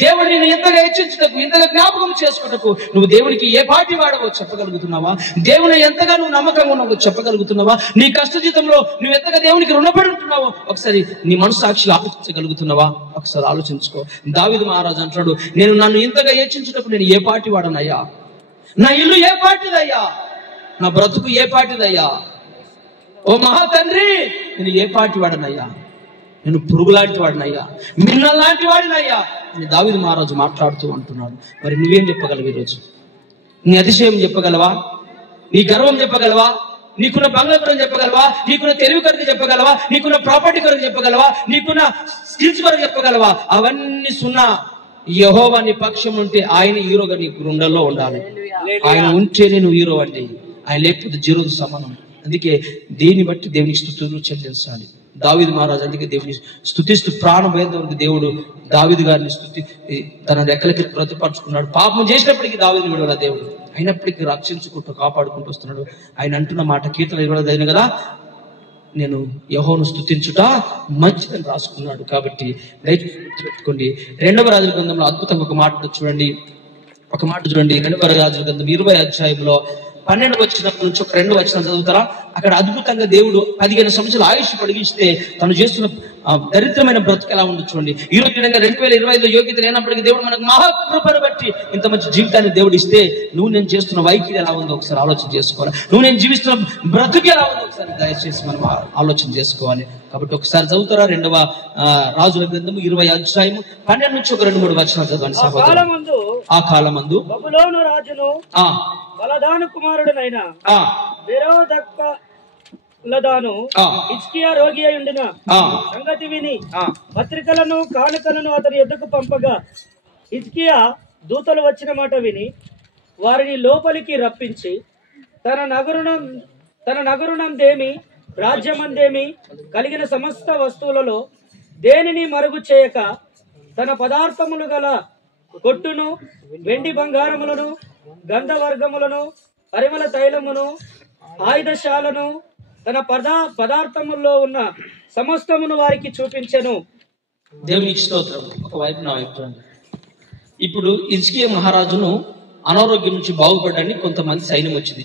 దేవుడు నేను ఎంతగా హెచ్చించుటకు, ఎంతగా జ్ఞాపకం చేసుకున్నకు నువ్వు దేవునికి ఏ పాటి వాడవో చెప్పగలుగుతున్నావా? దేవుని ఎంతగా నువ్వు నమ్మకంగా ఉన్నావో చెప్పగలుగుతున్నావా? నీ కష్ట జీవితంలో నువ్వు ఎంతగా దేవునికి రుణపడి ఉంటున్నావో ఒకసారి నీ మనసు సాక్షిగా ఆలోచించగలుగుతున్నావా? ఒకసారి ఆలోచించుకో. దావీదు మహారాజు అంటాడు, నన్ను ఇంతగా హెచ్చించుటకు నేను ఏ పాటి వాడనయ్యా, నా ఇల్లు ఏ పాటిదయ్యా, నా బ్రతుకు ఏ పాటిదయ్యా, ఓ మహా తండ్రి నేను ఏ పాటి వాడనయ్యా, నేను పురుగు లాంటి వాడినయ్యా, మిన్న లాంటి వాడినయ్యా అని దావీదు మహారాజు మాట్లాడుతూ అంటున్నాడు. మరి నువ్వేం చెప్పగలవు ఈరోజు? నీ అతిశయం చెప్పగలవా? నీ గర్వం చెప్పగలవా? నీకున్న బంగ్లా కొరకు చెప్పగలవా? నీకున్న తెలివి కొరకు చెప్పగలవా? నీకున్న ప్రాపర్టీ కొరకు చెప్పగలవా? నీకున్న స్కిల్స్ కొరకు చెప్పగలవా? అవన్నీ సున్నా. యెహోవా నీ పక్షం ఉంటే ఆయన హీరోగా నీ గుండెల్లో ఉండాలి. ఆయన ఉంటేనే నువ్వు హీరో అండి, ఆయన లేకపోతే జీరోతో సమానం. అందుకే దీన్ని బట్టి దేవునికి స్తుతులు చెల్లించాలి. దావీదు మహారాజు అందుకే దేవుని స్తుతిస్తూ ప్రాణం పోయేంతవరకు దేవుడు దావీదు గారిని తన రెక్కలకి ప్రతిపరుచుకున్నాడు. పాపం చేసినప్పటికీ దావీదుని విడవల దేవుడు, అయినప్పటికీ రక్షించుకుంటూ కాపాడుకుంటూ వస్తున్నాడు. ఆయన అంటున్న మాట కీర్తన 20 కదా, నేను యెహోవాను స్తుతించుట మంచిదని రాసుకున్నాడు. కాబట్టి పెట్టుకోండి. 2వ రాజుల గ్రంథంలో అద్భుతంగా ఒక మాట చూడండి. 2వ రాజుల గ్రంథం 20వ అధ్యాయంలో 12వ వచనం నుంచి ఒక 2వ వచనం చదువుతారా? అక్కడ అద్భుతంగా దేవుడు 15 సంవత్సరాలు ఆయుష్ పొడిగిస్తే తను చేస్తున్న దరిద్రమైన బ్రతుకు ఎలా ఉందో చూడండి. ఈ రోజు 2025లో యోగ్యత లేనప్పటికీ దేవుడు మనకు మహాకృపను బట్టి ఇంత మంచి జీవితాన్ని దేవుడు ఇస్తే నువ్వు నేను చేస్తున్న వైఖరి ఎలా ఉందో ఒకసారి ఆలోచన చేసుకోవాలి. నువ్వు నేను జీవిస్తున్న బ్రతుకు ఎలా ఉందో ఒకసారి దయచేసి మనం ఆలోచన చేసుకోవాలి. కాబట్టి ఒకసారి చదువుతారా? 2వ రాజుల గ్రంథము 20వ అధ్యాయము 12 నుంచి ఒక 2-3 వచనాలు చదవండి. ఆ కాలమందు బబులోను రాజును బలదాను కుమారుడనైన బెరోదక్బలదాను హిజ్కియా రోగి అయి ఉండిన సంగతి విని పత్రికలను కానుకలను అతని ఎద్దుకు పంపగా హిజ్కియా దూతలు వచ్చిన మాట విని వారిని లోపలికి రప్పించి తన నగరునందేమి రాజ్యమందేమి కలిగిన సమస్త వస్తువులలో దేనిని మరుగు చేయక తన పదార్థములు గల కొట్టును, వెండి బంగారములను, గంధవర్గములను, పరిమళ తైలమును, ఆయుధశాలను, తన పదార్థముల్లో ఉన్న సమస్తమును వారికి చూపించెను. దేవునికి స్తోత్రం. ఒకవైపు నా వైపు ఇప్పుడు హిజ్కియా మహారాజును అనారోగ్యం నుంచి బాగుపడడానికి కొంతమంది సైన్యం వచ్చింది.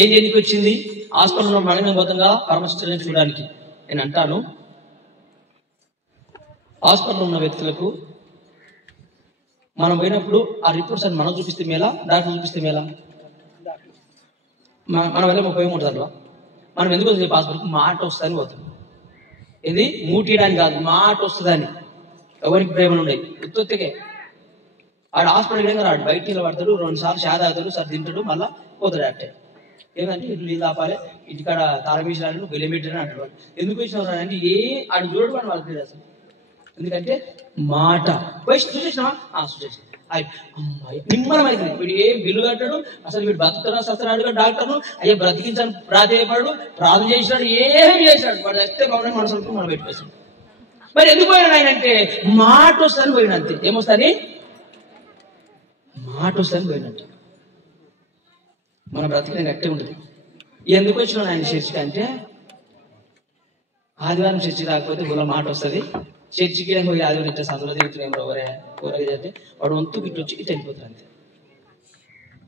ఏం చేయడానికి వచ్చింది? హాస్పిటల్లో మరణబద్ధంగా పరమేశ్వరుని చూడడానికి. నేను అంటాను, హాస్పిటల్లో ఉన్న వ్యక్తులకు మనం పోయినప్పుడు ఆ రిపోర్ట్స్ అని మనం చూపిస్తే మేలా, డాక్టర్ చూపిస్తే మేలా? మనం వెళ్ళే 30 దాంట్లో మనం ఎందుకు చెప్పి హాస్పిటల్కి మాట వస్తుందని పోతాం. ఇది మూటీయడానికి కాదు, మాట వస్తుందని. ఎవరికి ప్రేమలు ఉన్నాయి ఉత్తొత్తికే. ఆడు హాస్పిటల్ వెళ్ళగా రాడు, బయట నిలబడతాడు, 2 సార్లు షాద అవుతాడు, సార్ తింటాడు, మళ్ళీ పోతాడు. అట్టే ఏంటంటే ఇట్లు నీళ్ళు ఆపాలి, ఇంటికాడ తారమేసాడు, బెల్లెమెట్టాడు అంటాడు. ఎందుకు వచ్చిన అంటే ఆడు చూడడం అని వాళ్ళకి అసలు. ఎందుకంటే మాట చూసేసినా అమ్మాయి నిమ్మలమైంది. వీడు ఏం బిల్లు కట్టాడు, అసలు వీడు బతుకుతారా సస్తరాడు డాక్టర్ను అయ్యా బ్రతికించాను ప్రాధేయపడు, ప్రార్థన చేసినాడు, ఏం చేశాడు. వాడు వస్తే మమ్మల్ని మనసు మనం పెట్టుకొస్తాడు. మరి ఎందుకు పోయినాడు ఆయన అంటే మాట వస్తాను పోయిన అంతే. ఏమొస్తాని? మాట వస్తాను పోయినట్టు. మన బ్రతికి గట్టే ఉంటుంది. ఎందుకు వచ్చినాడు ఆయన చర్చికి అంటే ఆదివారం చర్చి రాకపోతే గుల మాట వస్తుంది. చర్చికి పోయి ఆదివారం ఇట్లా సందులో తిరుగుతున్నాం ఎవరే కూరగా అంటే వాడు వంతు ఇటు వచ్చి ఇటు వెళ్ళిపోతారు అంతే.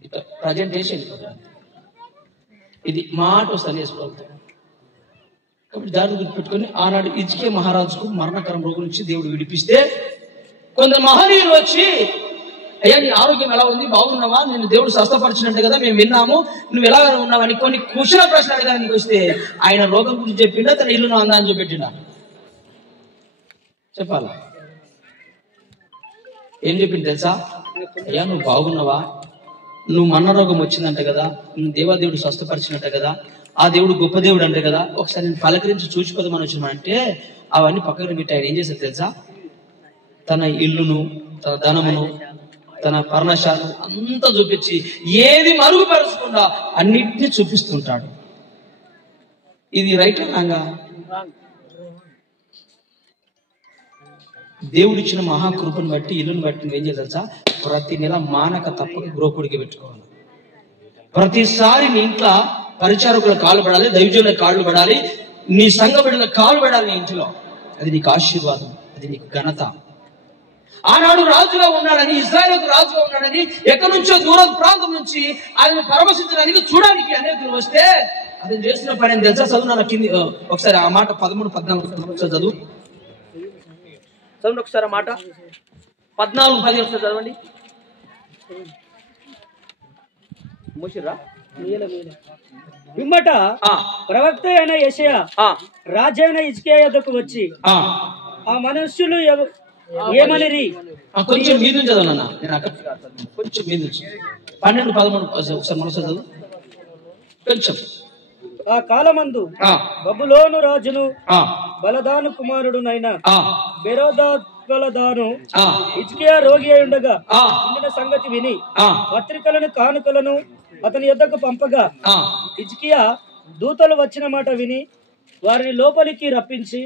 ఇట్లా ప్రజెంటేషన్ వెళ్ళిపోతారు అంతే. ఇది మాట వస్తుంది వేసుకోగలుగుతాడు. కాబట్టి దాన్ని గుర్తుపెట్టుకొని ఆనాడు హిజ్కియా మహారాజుకు మరణకరం రోగం నుంచి దేవుడు విడిపిస్తే కొందరు మహనీయులు వచ్చి అయ్యా నీ ఆరోగ్యం ఎలా ఉంది, బాగున్నావా, నేను దేవుడు స్వస్థపరిచినట్టు కదా మేము విన్నాము, నువ్వు ఎలా ఉన్నావని కొన్ని కుశల ప్రశ్నలు అడగడానికి వస్తే ఆయన రోగం గురించి చెప్పిండా తన ఇల్లు అందా అని చూపెట్టిండా? చెప్పాలా? ఏం చెప్పింది తెలుసా? అయ్యా నువ్వు బాగున్నావా, నువ్వు మన్న రోగం వచ్చిందంట కదా, నువ్వు దేవాదేవుడు స్వస్థపరిచినట్ట కదా, ఆ దేవుడు గొప్ప దేవుడు అంటే కదా, ఒకసారి నేను పలకరించి చూసిపోదామని వచ్చినామంటే అవన్నీ పక్కన పెట్టి ఆయన ఏం చేశారు తెలుసా? తన ఇల్లును, తన ధనమును, తన పర్ణశాలను అంతా చూపించి ఏది మరుగుపరచకుండా అన్నిటినీ చూపిస్తుంటాడు. ఇది రైట్ రాంగా? దేవుడిచ్చిన మహాకృపను బట్టి ఇల్లుని బట్టి నువ్వేం చేయాలి తెలుసా? ప్రతి నెల మానక తప్పక గృహకుడికి పెట్టుకోవాలి. ప్రతిసారి నీ ఇంట్లో పరిచారకుల కాలు పడాలి, దైవజనుల కాళ్ళు పడాలి, నీ సంఘ బిడ్డల కాలు పడాలి నీ ఇంట్లో. అది నీకు ఆశీర్వాదం, అది నీకు ఘనత. ఆనాడు రాజుగా ఉన్నాడని, ఇశ్రాయేలుకు రాజుగా ఉన్నాడని ఎక్కడి నుంచో దూర ప్రాంతం నుంచి ఆయన పరమశించడానికి చూడడానికి అనేకులు వస్తే అతను చేసిన పని ఏం తెలుసా? చదువు నా కింది ఒకసారి ఆ మాట 13-14 చదువు చదవండి ఒకసారి. ఆ మాట 14-10 ఒకసారి చదవండి. మూసిరా పిమ్మట ప్రవక్త అయిన యెషయా రాజైన హిజ్కియా యొద్దకు వచ్చి ఆ మనుష్యులు ఏమనిరి? కొంచెం మీద నుంచి చదవనా, నేను అక్కడ కొంచెం మీద నుంచి 12-13 ఒకసారి మనసు చదువు కొంచెం. ఆ కాలమందు బబులోను రాజును బలదాను కుమారుడునైన బెరోదాను హిజ్కియా రోగి అయి ఉండగా ఇందిన సంగతి విని పత్రికలను కానుకలను అతని యొద్దకు పంపగా హిజ్కియా దూతలు వచ్చిన మాట విని వారిని లోపలికి రప్పించి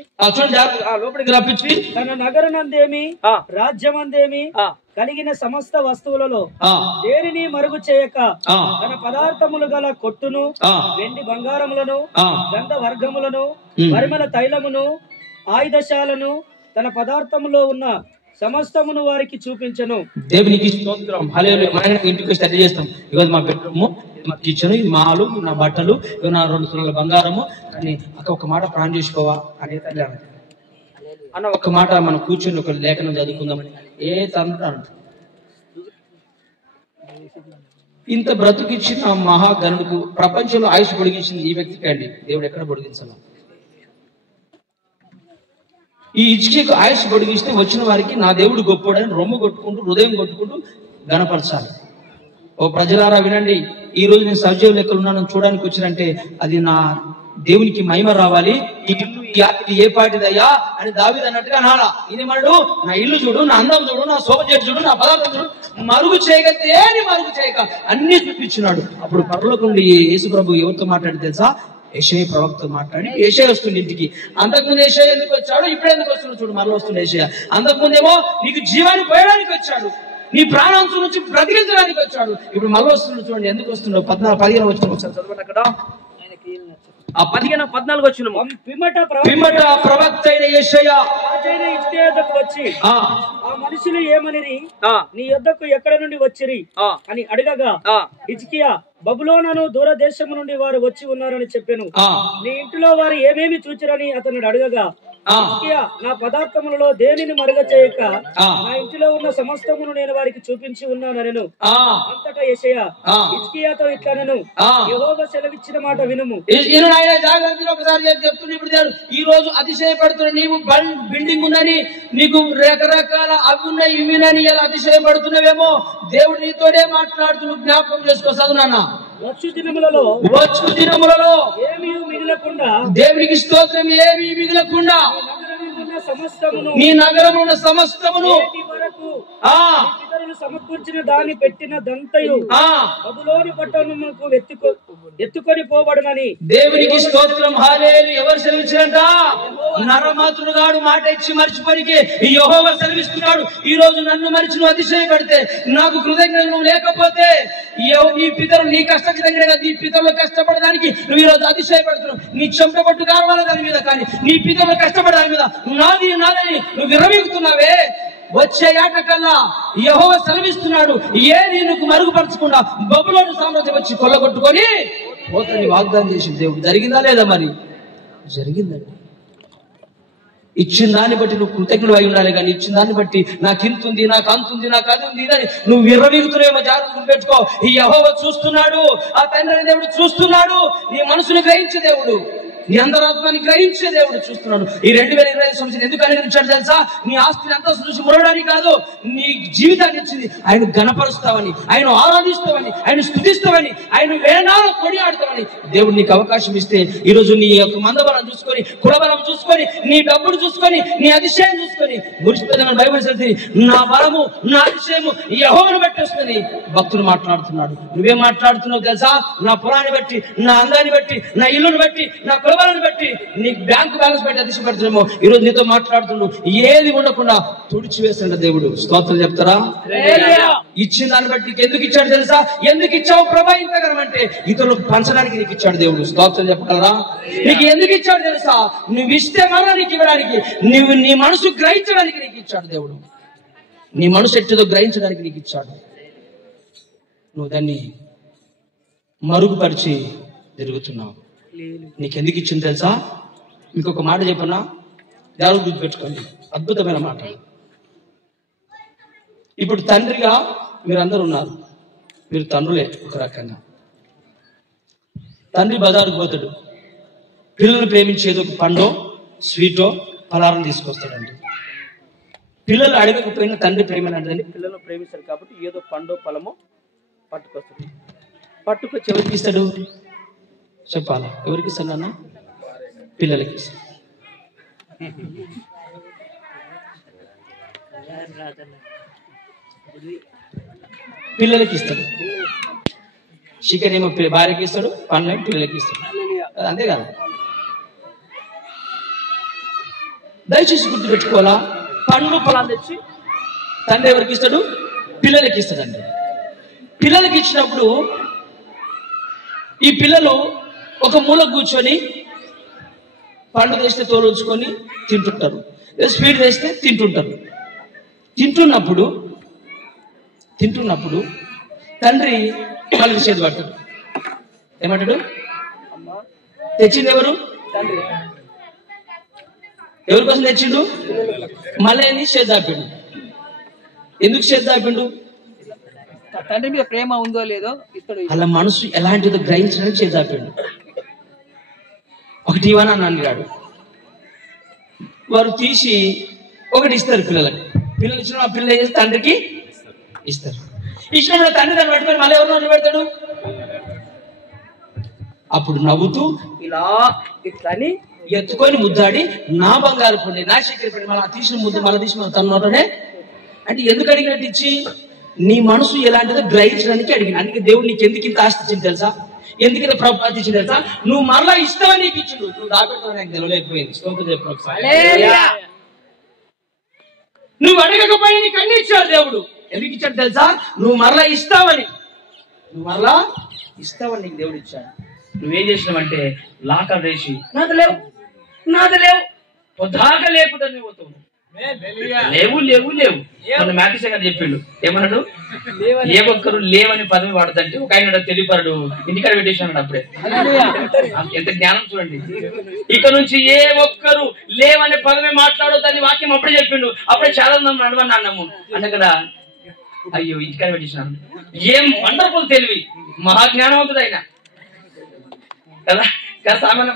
తన నగరనందేమి రాజ్యమందేమి కలిగిన సమస్త వస్తువులలో దేనిని మరుగు చేయక తన పదార్థములు గల కొట్టును, వెండి బంగారములను, గంధ వర్గములను, పరిమళ తైలమును, ఆయుధశాలను, తన పదార్థములో ఉన్న సమస్తమును వారికి చూపించను. దేవునికి స్తోత్రం. హల్లెలూయా. మన ఇంటికి స్టడీ చేస్తాం. ఇవాళ మా బెడ్రూమ్, మా కిచెన్, ఇది మా హాలు, నా బట్టలు, ఇవి నా 2 తులాల బంగారము. కానీ అక్క ఒక మాట ప్రాణం చేసుకోవా అనే తల్లి అన్న ఒక మాట మనం కూర్చొని ఒక లేఖనం చదువుకుందామని ఏ తండ్రి ఇంత బ్రతుకిచ్చిన మహాగణుడుకు ప్రపంచంలో ఆయుష్ పొడిగించింది ఈ వ్యక్తికి అండి. దేవుడు ఎక్కడ పొడిగించాల? ఈ హిజ్కియాకు ఆయుష్ పొడిగిస్తే వచ్చిన వారికి నా దేవుడు గొప్పోడని రొమ్ము కొట్టుకుంటూ హృదయం కొట్టుకుంటూ గణపరచాలి. ఓ ప్రజలారా వినండి, ఈ రోజు నేను సజీవ లెక్కలు ఉన్నానని చూడడానికి వచ్చినంటే అది నా దేవునికి మహిమ రావాలి. ఈ ఇల్లు ఇది ఏ పాటిదయ్యా అని దావీదు అన్నట్టుగా అనాలా. ఇదేమన్నాడు? నా ఇల్లు చూడు, నా అందం చూడు, నా శోభ చేతి చూడు, నా పదార్థం చూడు, మరుగు చేయక దేని మరుగు చేయక అన్ని చూపించున్నాడు. అప్పుడు పరలోకం నుండి యేసు ప్రభు ఎవరితో మాట్లాడి తెలుసా? యెషయా ప్రవక్త మాట్లాడి యెషయా వస్తుంది ఇంటికి. అంతకుముందు యెషయా ఎందుకు వచ్చాడు, ఇప్పుడు ఎందుకు వస్తున్నాడు చూడు, మరలా వస్తుంది యెషయా. అంతకుముందేమో నీకు జీవాన్ని పోయడానికి వచ్చాడు, నీ ప్రాణాంశం నుంచి బ్రతికించడానికి వచ్చాడు. ఇప్పుడు మరలా వస్తున్నాడు చూడండి. ఎందుకు వస్తున్నాడు? 14-15 వచ్చిన ఒకసారి చదవండి అక్కడ. ఆ 15-14 వచ్చిన పిమ్మట ప్రవక్త అయిన యెషయా రాజైన హిజ్కియా యొద్దకు వచ్చి ఆ మనుషులు ఏమనిరి? నీ యొద్దకు ఎక్కడ నుండి వచ్చిరి అని అడగగా హిజ్కియా బబులోను దూరదేశము నుండి వారు వచ్చి ఉన్నారని చెప్పాను. నీ ఇంటిలో వారు ఏమేమి చూచిరని అతను అడగగా హిజ్కియా నా పదార్థములలో దేనిని మరుగ చేయక నా ఇంటిలో ఉన్న సమస్తమును నేను వారికి చూపించి ఉన్నానెను. అంతటా యెషయా హిజ్కియాతో ఇట్లనెను, యెహోవా సెలవిచ్చిన మాట వినుము. ఒకసారి చెప్తున్నా. ఇప్పుడు ఈ రోజు అతిశయపడుతున్నా, నీవు బిల్డింగ్ ఉందని, నీకు రకరకాల అవి ఉన్నాయి ఇవి అని ఇలా అతిశయపడుతున్నావేమో. దేవుడు నీతోనే మాట్లాడుతున్న జ్ఞాపకం చేసుకో. చదువునా వచ్చు దినములలో ఏమీ మిగలకుండా, దేవునికి స్తోత్రం, ఏమీ మిగలకుండా నీ నగరంలో ఉన్న సమస్తమును సమకూర్చిన దాన్ని పెట్టిన దంతయు బబులోను పట్టణమునకు ఎత్తుకొని పోబడునని. దేవునికి స్తోత్రం. హల్లెలూయా. ఎవరు సెలవించారంట? నరమాతృగాడు మాట ఇచ్చి మర్చిపోయికి యెహోవా సెలవిస్తున్నాడు. ఈ రోజు నన్ను మరిచి నువ్వు అతిశయపడితే, నాకు కృతజ్ఞతలు నువ్వు లేకపోతే, నీ పితరులు నీ కష్టంగా నీ పితరులు కష్టపడడానికి నువ్వు ఈ రోజు అతిశయపడుతున్నావు. నీ చెమట పట్టు కారవాల దాని మీద, కానీ నీ పితరులు కష్టపడడానికి మీద నాది నాదని నువ్వు విరమిగుతున్నావే. వచ్చే ఏట కల్లా యెహోవా సెలవిస్తున్నాడు, ఏది నీకు మరుగుపరచకుండా బబులోను సామ్రాజ్యం వచ్చి కొల్లగొట్టుకొని పోతని వాగ్దానం చేసి దేవుడు. జరిగిందా లేదా? మరి జరిగిందండి. ఇచ్చిన దాన్ని బట్టి నువ్వు కృతజ్ఞుడు అయి ఉండాలి, కానీ ఇచ్చిన దాన్ని బట్టి నాకు ఇంతుంది, నాకు అంతుంది, నాకు అది ఉంది అని నువ్వు విర్రవీగుతున్నావేమో. జాగ్రత్తగా పెట్టుకో. ఈ యెహోవా చూస్తున్నాడు, ఆ తండ్రి దేవుడు చూస్తున్నాడు. నీ మనసును గ్రహించే దేవుడు, నీ అంతరాత్మని గ్రహించే దేవుడు చూస్తున్నాడు. ఈ 2020 సంవత్సరం ఎందుకు అనుగ్రహించాడు తెలుసా? నీ ఆస్తిని అంతా చూసి మురడానికి కాదు, నీ జీవితాన్ని ఇచ్చింది ఆయన గణపరుస్తావని, ఆయన ఆరాధిస్తావని, ఆయన స్తుతిస్తావని, ఆయన వేణాలు కొనియాడుతావని దేవుడు నీకు అవకాశం ఇస్తే, ఈ రోజు నీ యొక్క మందబలం చూసుకొని, కులబలం చూసుకొని, నీ డబ్బును చూసుకొని, నీ అతిశయం చూసుకొని మురిసిపోయిన బైబిల్ చదివి నా బలము నా అతిశయము యెహోవాను బట్టి వస్తుంది భక్తులు మాట్లాడుతున్నాడు. నువ్వేం మాట్లాడుతున్నావు తెలుసా? నా పొలాన్ని బట్టి, నా అందాన్ని బట్టి, నా ఇల్లును బట్టి, నా కులబలాన్ని బట్టి, నీ బ్యాంకు బ్యాలెన్స్ బట్టి అతిశయపడుతున్నామో. ఈ రోజు నీతో మాట్లాడుతున్నావు, ఏది ఉండకుండా తుడిచివేస్తుండ దేవుడు. స్తోత్రం చెప్తారా? ఇచ్చిన దాన్ని బట్టి నీకు ఎందుకు ఇచ్చాడు తెలుసా? ఎందుకు ఇచ్చావు ప్రభా ఇంతకరం అంటే ఇతరులకు పంచడానికి నీకు ఇచ్చాడు దేవుడు. స్తోత్రం చెప్పగలరా? నీకు ఎందుకు ఇచ్చాడు తెలుసా? నువ్వు ఇస్తే మరలా నీకు ఇవ్వడానికి, నువ్వు నీ మనసు గ్రహించడానికి నీకు ఇచ్చాడు దేవుడు. నీ మనసు ఎట్టుదో గ్రహించడానికి నీకు ఇచ్చాడు. నువ్వు దాన్ని మరుగుపరిచి తిరుగుతున్నావు. నీకెందుకు ఇచ్చింది తెలుసా? ఇంకొక మాట చెప్పనా? దేవుడు గుర్తుపెట్టుకోండి, అద్భుతమైన మాట. ఇప్పుడు తండ్రిగా మీరందరూ ఉన్నారు, మీరు తండ్రులే. ఒక రకంగా తండ్రి బజారుకు పోతాడు, పిల్లలు ప్రేమించేది ఒక పండో స్వీటో పలారం తీసుకొస్తాడండి. పిల్లలు అడగకపోయినా తండ్రి ప్రేమ అంటే పిల్లలు ప్రేమిస్తాడు కాబట్టి ఏదో పండో ఫలమో పట్టుకొస్తాడు. పట్టుకొచ్చి ఎవరికి ఇస్తాడు చెప్పాలా? ఎవరికి ఇస్తాడు అన్న? పిల్లలకి ఇస్తాడు. పిల్లలకి ఇస్తాడు. చికెన్ ఏమో భార్యకి ఇస్తాడు, పండ్లేమో పిల్లలకి ఇస్తాడు. అంతే కదా? దయచేసి గుర్తు పెట్టుకోవాలా? పండ్లు పొలాలు తెచ్చి తండ్రి ఎవరికి ఇస్తాడు? పిల్లలకి ఇస్తాడండి. పిల్లలకి ఇచ్చినప్పుడు ఈ పిల్లలు ఒక మూల కూర్చొని పండు తెస్తే తోలు ఉంచుకొని తింటుంటారు, స్వీట్ తెస్తే తింటుంటారు. తింటున్నప్పుడు తండ్రి వాళ్ళు చేతి పడతాడు. ఏమంటాడు? తెచ్చింది ఎవరు? తండ్రి. ఎవరి కోసం తెచ్చిండు? మళ్ళీ చేతి దాపిండు. ఎందుకు చేతి దాపిండు? తండ్రి మీద ప్రేమ ఉందో లేదో ఇస్తాడు. అలా మనసు ఎలాంటిదో గ్రహించడానికి చేతి దాపిండు. ఒకటి ఇవ్వనా అన్నాడు. వారు తీసి ఒకటి ఇస్తారు పిల్లలకి. పిల్లలు ఇచ్చిన ఆ పిల్లలు ఏం చేస్తారు? తండ్రికి ఇస్తారు. ఇచ్చినప్పుడు తండ్రి దాన్ని పెట్టుకొని మళ్ళీ ఎవరు పెడతాడు? అప్పుడు నవ్వుతూ ఇలా ఇట్లని ఎత్తుకొని ముద్దాడి, నా బంగారు పండి, నా చక్కెర పండి, మళ్ళీ తీసిన ముద్దు మళ్ళీ తీసి తనలోనే. అంటే ఎందుకు అడిగినట్టు ఇచ్చి? నీ మనసు ఎలాంటిదో గ్రహించడానికి అడిగిన. అందుకే దేవుడు నీకు ఎందుకు ఇంత ఆస్తి ఇచ్చింది తెలుసా? ఎందుకు ఇంత ప్రాప్తి ఇచ్చింది తెలుసా? నువ్వు మరలా ఇస్తావని నీకు ఇచ్చిండు, నువ్వు దాపెడతావు నాకు తెలియలేకపోయింది. స్తోత్రం చెప్పు ఒకసారి. నువ్వు అడగకపోయినా నీకు అన్ని ఇచ్చాడు దేవుడు. ఎందుకు ఇచ్చాడు తెలుసా? నువ్వు మరలా ఇస్తావని నీకు దేవుడు ఇచ్చాడు. నువ్వేం చేసినావంటే లాకర్ వేసి నాది లేవు పొద్దాక లేకుండా పోతావు. లేవు మన మ్యాథిస్ గారు చెప్పిండు, ఏమన్నాడు? ఏ ఒక్కరు లేవని పదవి వాడదంటే ఒక ఆయన తెలియపరుడు ఇంటికాడ పెట్టేసినాడు. అప్పుడే ఎంత జ్ఞానం చూడండి. ఇక నుంచి ఏ ఒక్కరు లేవనే పదవి మాట్లాడొద్దని వాక్యం అప్పుడే చెప్పిండు. అప్పుడే చాలా నడవని అన్నాము అంటే కదా, అయ్యో ఇంటికాడ పెట్టేసినాడు. ఏం వండర్ఫుల్ తెలివి, మహాజ్ఞానవంతుడు ఆయన కదా. సామాన్య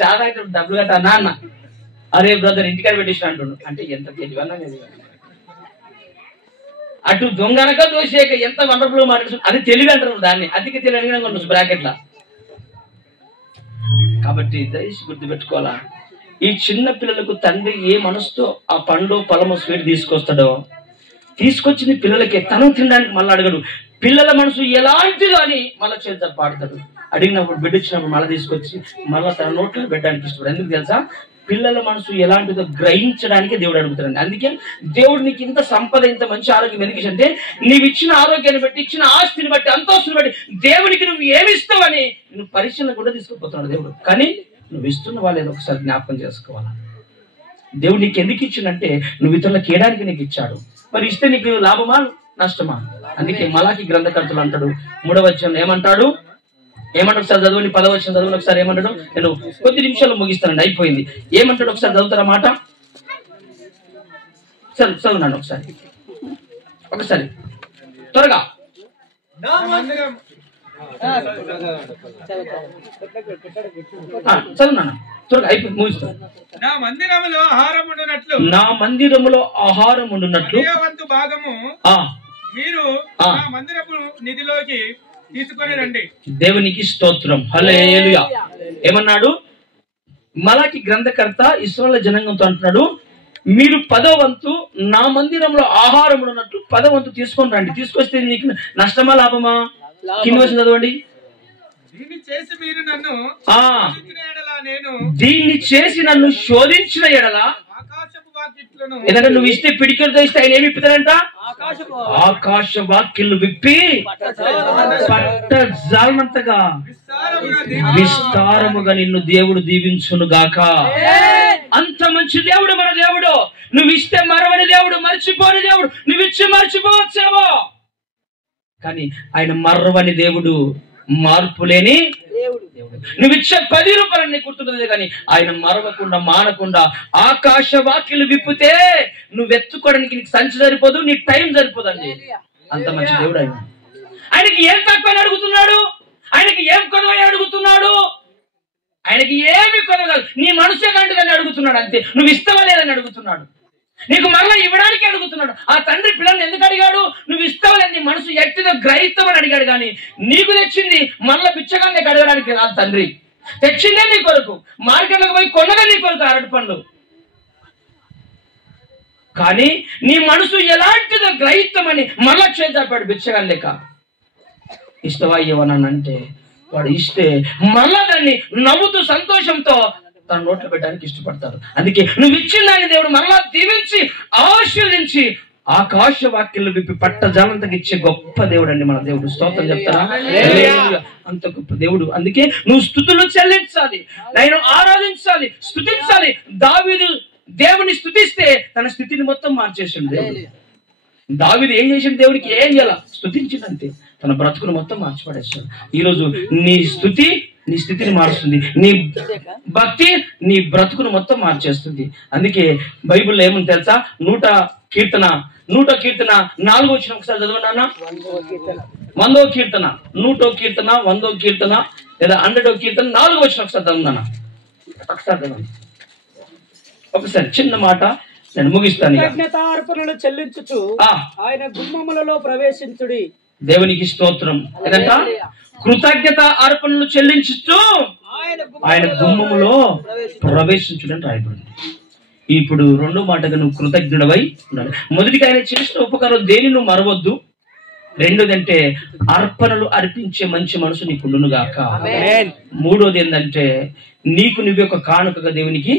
చాలా డబ్బులు కట్టా నాన్న, అరే బ్రదర్ ఇంటికాడ పెట్టేసిన అంటుండు. అంటే ఎంత తెలివన్నా అటు దొంగనక దోషేక ఎంత వండర్ఫుల్ మాట్లాడుతుంది. అది తెలివి అంటారు దాన్ని. అధిక తెలివి బ్రాకెట్ లా. కాబట్టి దయచేసి గుర్తు పెట్టుకోవాలా, ఈ చిన్న పిల్లలకు తండ్రి ఏ మనసుతో ఆ పండు పొలము స్వీట్ తీసుకొస్తాడో, తీసుకొచ్చింది పిల్లలకి తను తినడానికి మళ్ళీ అడగడు. పిల్లల మనసు ఎలాంటిదో అని మళ్ళీ చేత పాడతాడు. అడిగినప్పుడు బిడ్డ ఇచ్చినప్పుడు మళ్ళీ తీసుకొచ్చి మళ్ళీ తన నోట్లో పెట్టడానికి ఇష్టపడు. ఎందుకు తెలుసా? పిల్లల మనసు ఎలాంటిదో గ్రహించడానికి దేవుడు అడుగుతాడండి. అందుకే దేవుడు నీకు ఇంత సంపద, ఇంత మంచి ఆరోగ్యం ఎందుకు అంటే, నీవు ఇచ్చిన ఆరోగ్యాన్ని బట్టి, ఇచ్చిన ఆస్తిని బట్టి, అంతస్తుని బట్టి దేవుడికి నువ్వు ఏమిస్తావని నువ్వు పరిశీలన కూడా తీసుకుపోతున్నాడు దేవుడు. కానీ నువ్వు ఇస్తున్న వాళ్ళు ఏదో ఒకసారి జ్ఞాపకం చేసుకోవాలా. దేవుడు నీకు ఎందుకు ఇచ్చిందంటే నువ్వు ఇతరులకు ఇవ్వడానికి నీకు ఇచ్చాడు. మరి ఇస్తే నీకు లాభమా నష్టమా? అందుకే మలాకి గ్రంథకర్తలు అంటాడు 3వ వచనంలో ఏమంటాడు ఒకసారి చదవండి. 10వ వచనం చదవండి ఒకసారి. ఏమంటాడు? నేను కొద్ది నిమిషాల్లో ముగిస్తానండి, అయిపోయింది. ఏమంటాడు ఒకసారి చదువుతారా మాట? చదువున్నాను ఒకసారి త్వరగా. చదువున్నాను త్వరగా, అయిపోయింది, ముగిస్తాను. నా మందిరములో ఆహారం ఉండునట్లు భాగము మీరు నా మందిరపు నిధిలోకి తీసుకొని రండి. దేవునికి స్తోత్రం, హల్లెలూయా. ఏమన్నాడు? మలాకి గ్రంథకర్త ఇశ్రాయేలు జనాంగంతో అంటున్నాడు, మీరు 10వ వంతు నా మందిరంలో ఆహారం ఉన్నట్లు 10వ వంతు తీసుకొని రండి. తీసుకొస్తే నీకు నష్టమా లాభమా? కింద వచ్చి చదవండి. దీన్ని చేసి నన్ను శోధించిన ఎడల ఎందుకంటే నువ్వు ఇస్తే పిడికిలతో ఇస్తే ఆయన ఏమి ఇప్పుతాడంట? ఆకాశ వాక్యలు విప్పి పట్ట జాలనంతగా విస్తారముగా నిన్ను దేవుడు దీవించును గాక. అంత మంచి దేవుడు మన దేవుడు. నువ్వు ఇస్తే మరవని దేవుడు, మర్చిపోని దేవుడు. నువ్వు ఇచ్చి మర్చిపోవచ్చేమో, కానీ ఆయన మర్వని దేవుడు, మార్పు లేని దేవుడు. నువ్వు ఇచ్చే 10 రూపాయలన్నీ గుర్తుంటుంది, కానీ ఆయన మరవకుండా మానకుండా ఆకాశ వాక్యలు విప్పితే నువ్వు ఎత్తుకోవడానికి నీకు సంచి సరిపోదు, నీ టైం సరిపోదండి. అంత మంచి దేవుడు ఆయన. ఆయనకి ఏం తక్కువ అడుగుతున్నాడు? ఆయనకి ఏం కొనవని అడుగుతున్నాడు? ఆయనకి ఏమి కొనగలదు, నీ మనసే కంటిదని అడుగుతున్నాడు. అంతే. నువ్వు ఇస్తావా లేదని అడుగుతున్నాడు. నీకు మరలా ఇవ్వడానికి అడుగుతున్నాడు. ఆ తండ్రి పిల్లల్ని ఎందుకు అడిగాడు? నువ్వు ఇస్తావలేదు, నీ మనసు ఎట్టిదో గ్రహిస్తామని అడిగాడు. కానీ నీకు తెచ్చింది మరలా పిచ్చగా నీకు అడగడానికి రాదు. తండ్రి తెచ్చిందే నీ కొరకు, మార్కెట్లకు పోయి కొన్నదే నీ కొరకు అరటి పండ్లు. కానీ నీ మనసు ఎలాంటిదో గ్రహిస్తామని మరలా చేద్దాపాడు బిచ్చగా లేక. ఇష్టవా ఇవ్వనంటే వాడు ఇస్తే మరలా దాన్ని నవ్వుతూ సంతోషంతో తన నోట్లో పెట్టడానికి ఇష్టపడతారు. అందుకే నువ్వు ఇచ్చిన దాన్ని దేవుడు మరలా దీవించి ఆశీర్వదించి ఆకాశ వాక్యలు విప్పి పట్ట జాలంతకి ఇచ్చే గొప్ప దేవుడు అండి మన దేవుడు. స్తోత్రం చెప్తారా? అంత గొప్ప దేవుడు. అందుకే నువ్వు స్తుతులు చెల్లించాలి, నేను ఆరాధించాలి, స్తుతించాలి. దావీదు దేవుని స్తుతిస్తే తన స్థితిని మొత్తం మార్చేసిండు దేవుడు. దావీదు ఏం చేసిన దేవుడికి ఏం చేయాల? స్తుతించిందంతే, తన బ్రతుకును మొత్తం మార్చిపడేస్తాడు. ఈరోజు నీ స్థుతి నీ స్థితిని మారుస్తుంది, నీ భక్తి నీ బ్రతుకును మొత్తం మార్చేస్తుంది. అందుకే బైబిల్లో ఏముంది తెలుసా? 100వ కీర్తన 4వ వచనం ఒకసారి చదవండి అన్న. 100వ కీర్తన 100వ కీర్తన 100వ కీర్తన లేదా 100వ కీర్తన 4వ వచనం ఒకసారి చదవండి. ఒకసారి చదవండి, ఒకసారి చిన్న మాట, నేను ముగిస్తాను. కృతజ్ఞతార్పణలు చెల్లించుచు ఆయన గుమ్మములలో ప్రవేశించుడి. దేవునికి స్తోత్రం. ఏదంట? కృతజ్ఞత అర్పణలు చెల్లించుతూ ఆయన గుమ్మములో ప్రవేశించుడని రాయబడింది. ఇప్పుడు 2వ మాటగా నువ్వు కృతజ్ఞుడవై ఉండాలి. మొదటిగా ఆయన చేసిన ఉపకారం దేని నువ్వు మరవద్దు. రెండోదంటే అర్పణలు అర్పించే మంచి మనసు నీకుండును గాక. మూడోది ఏంటంటే నీకు నువ్వే ఒక కానుకగా దేవునికి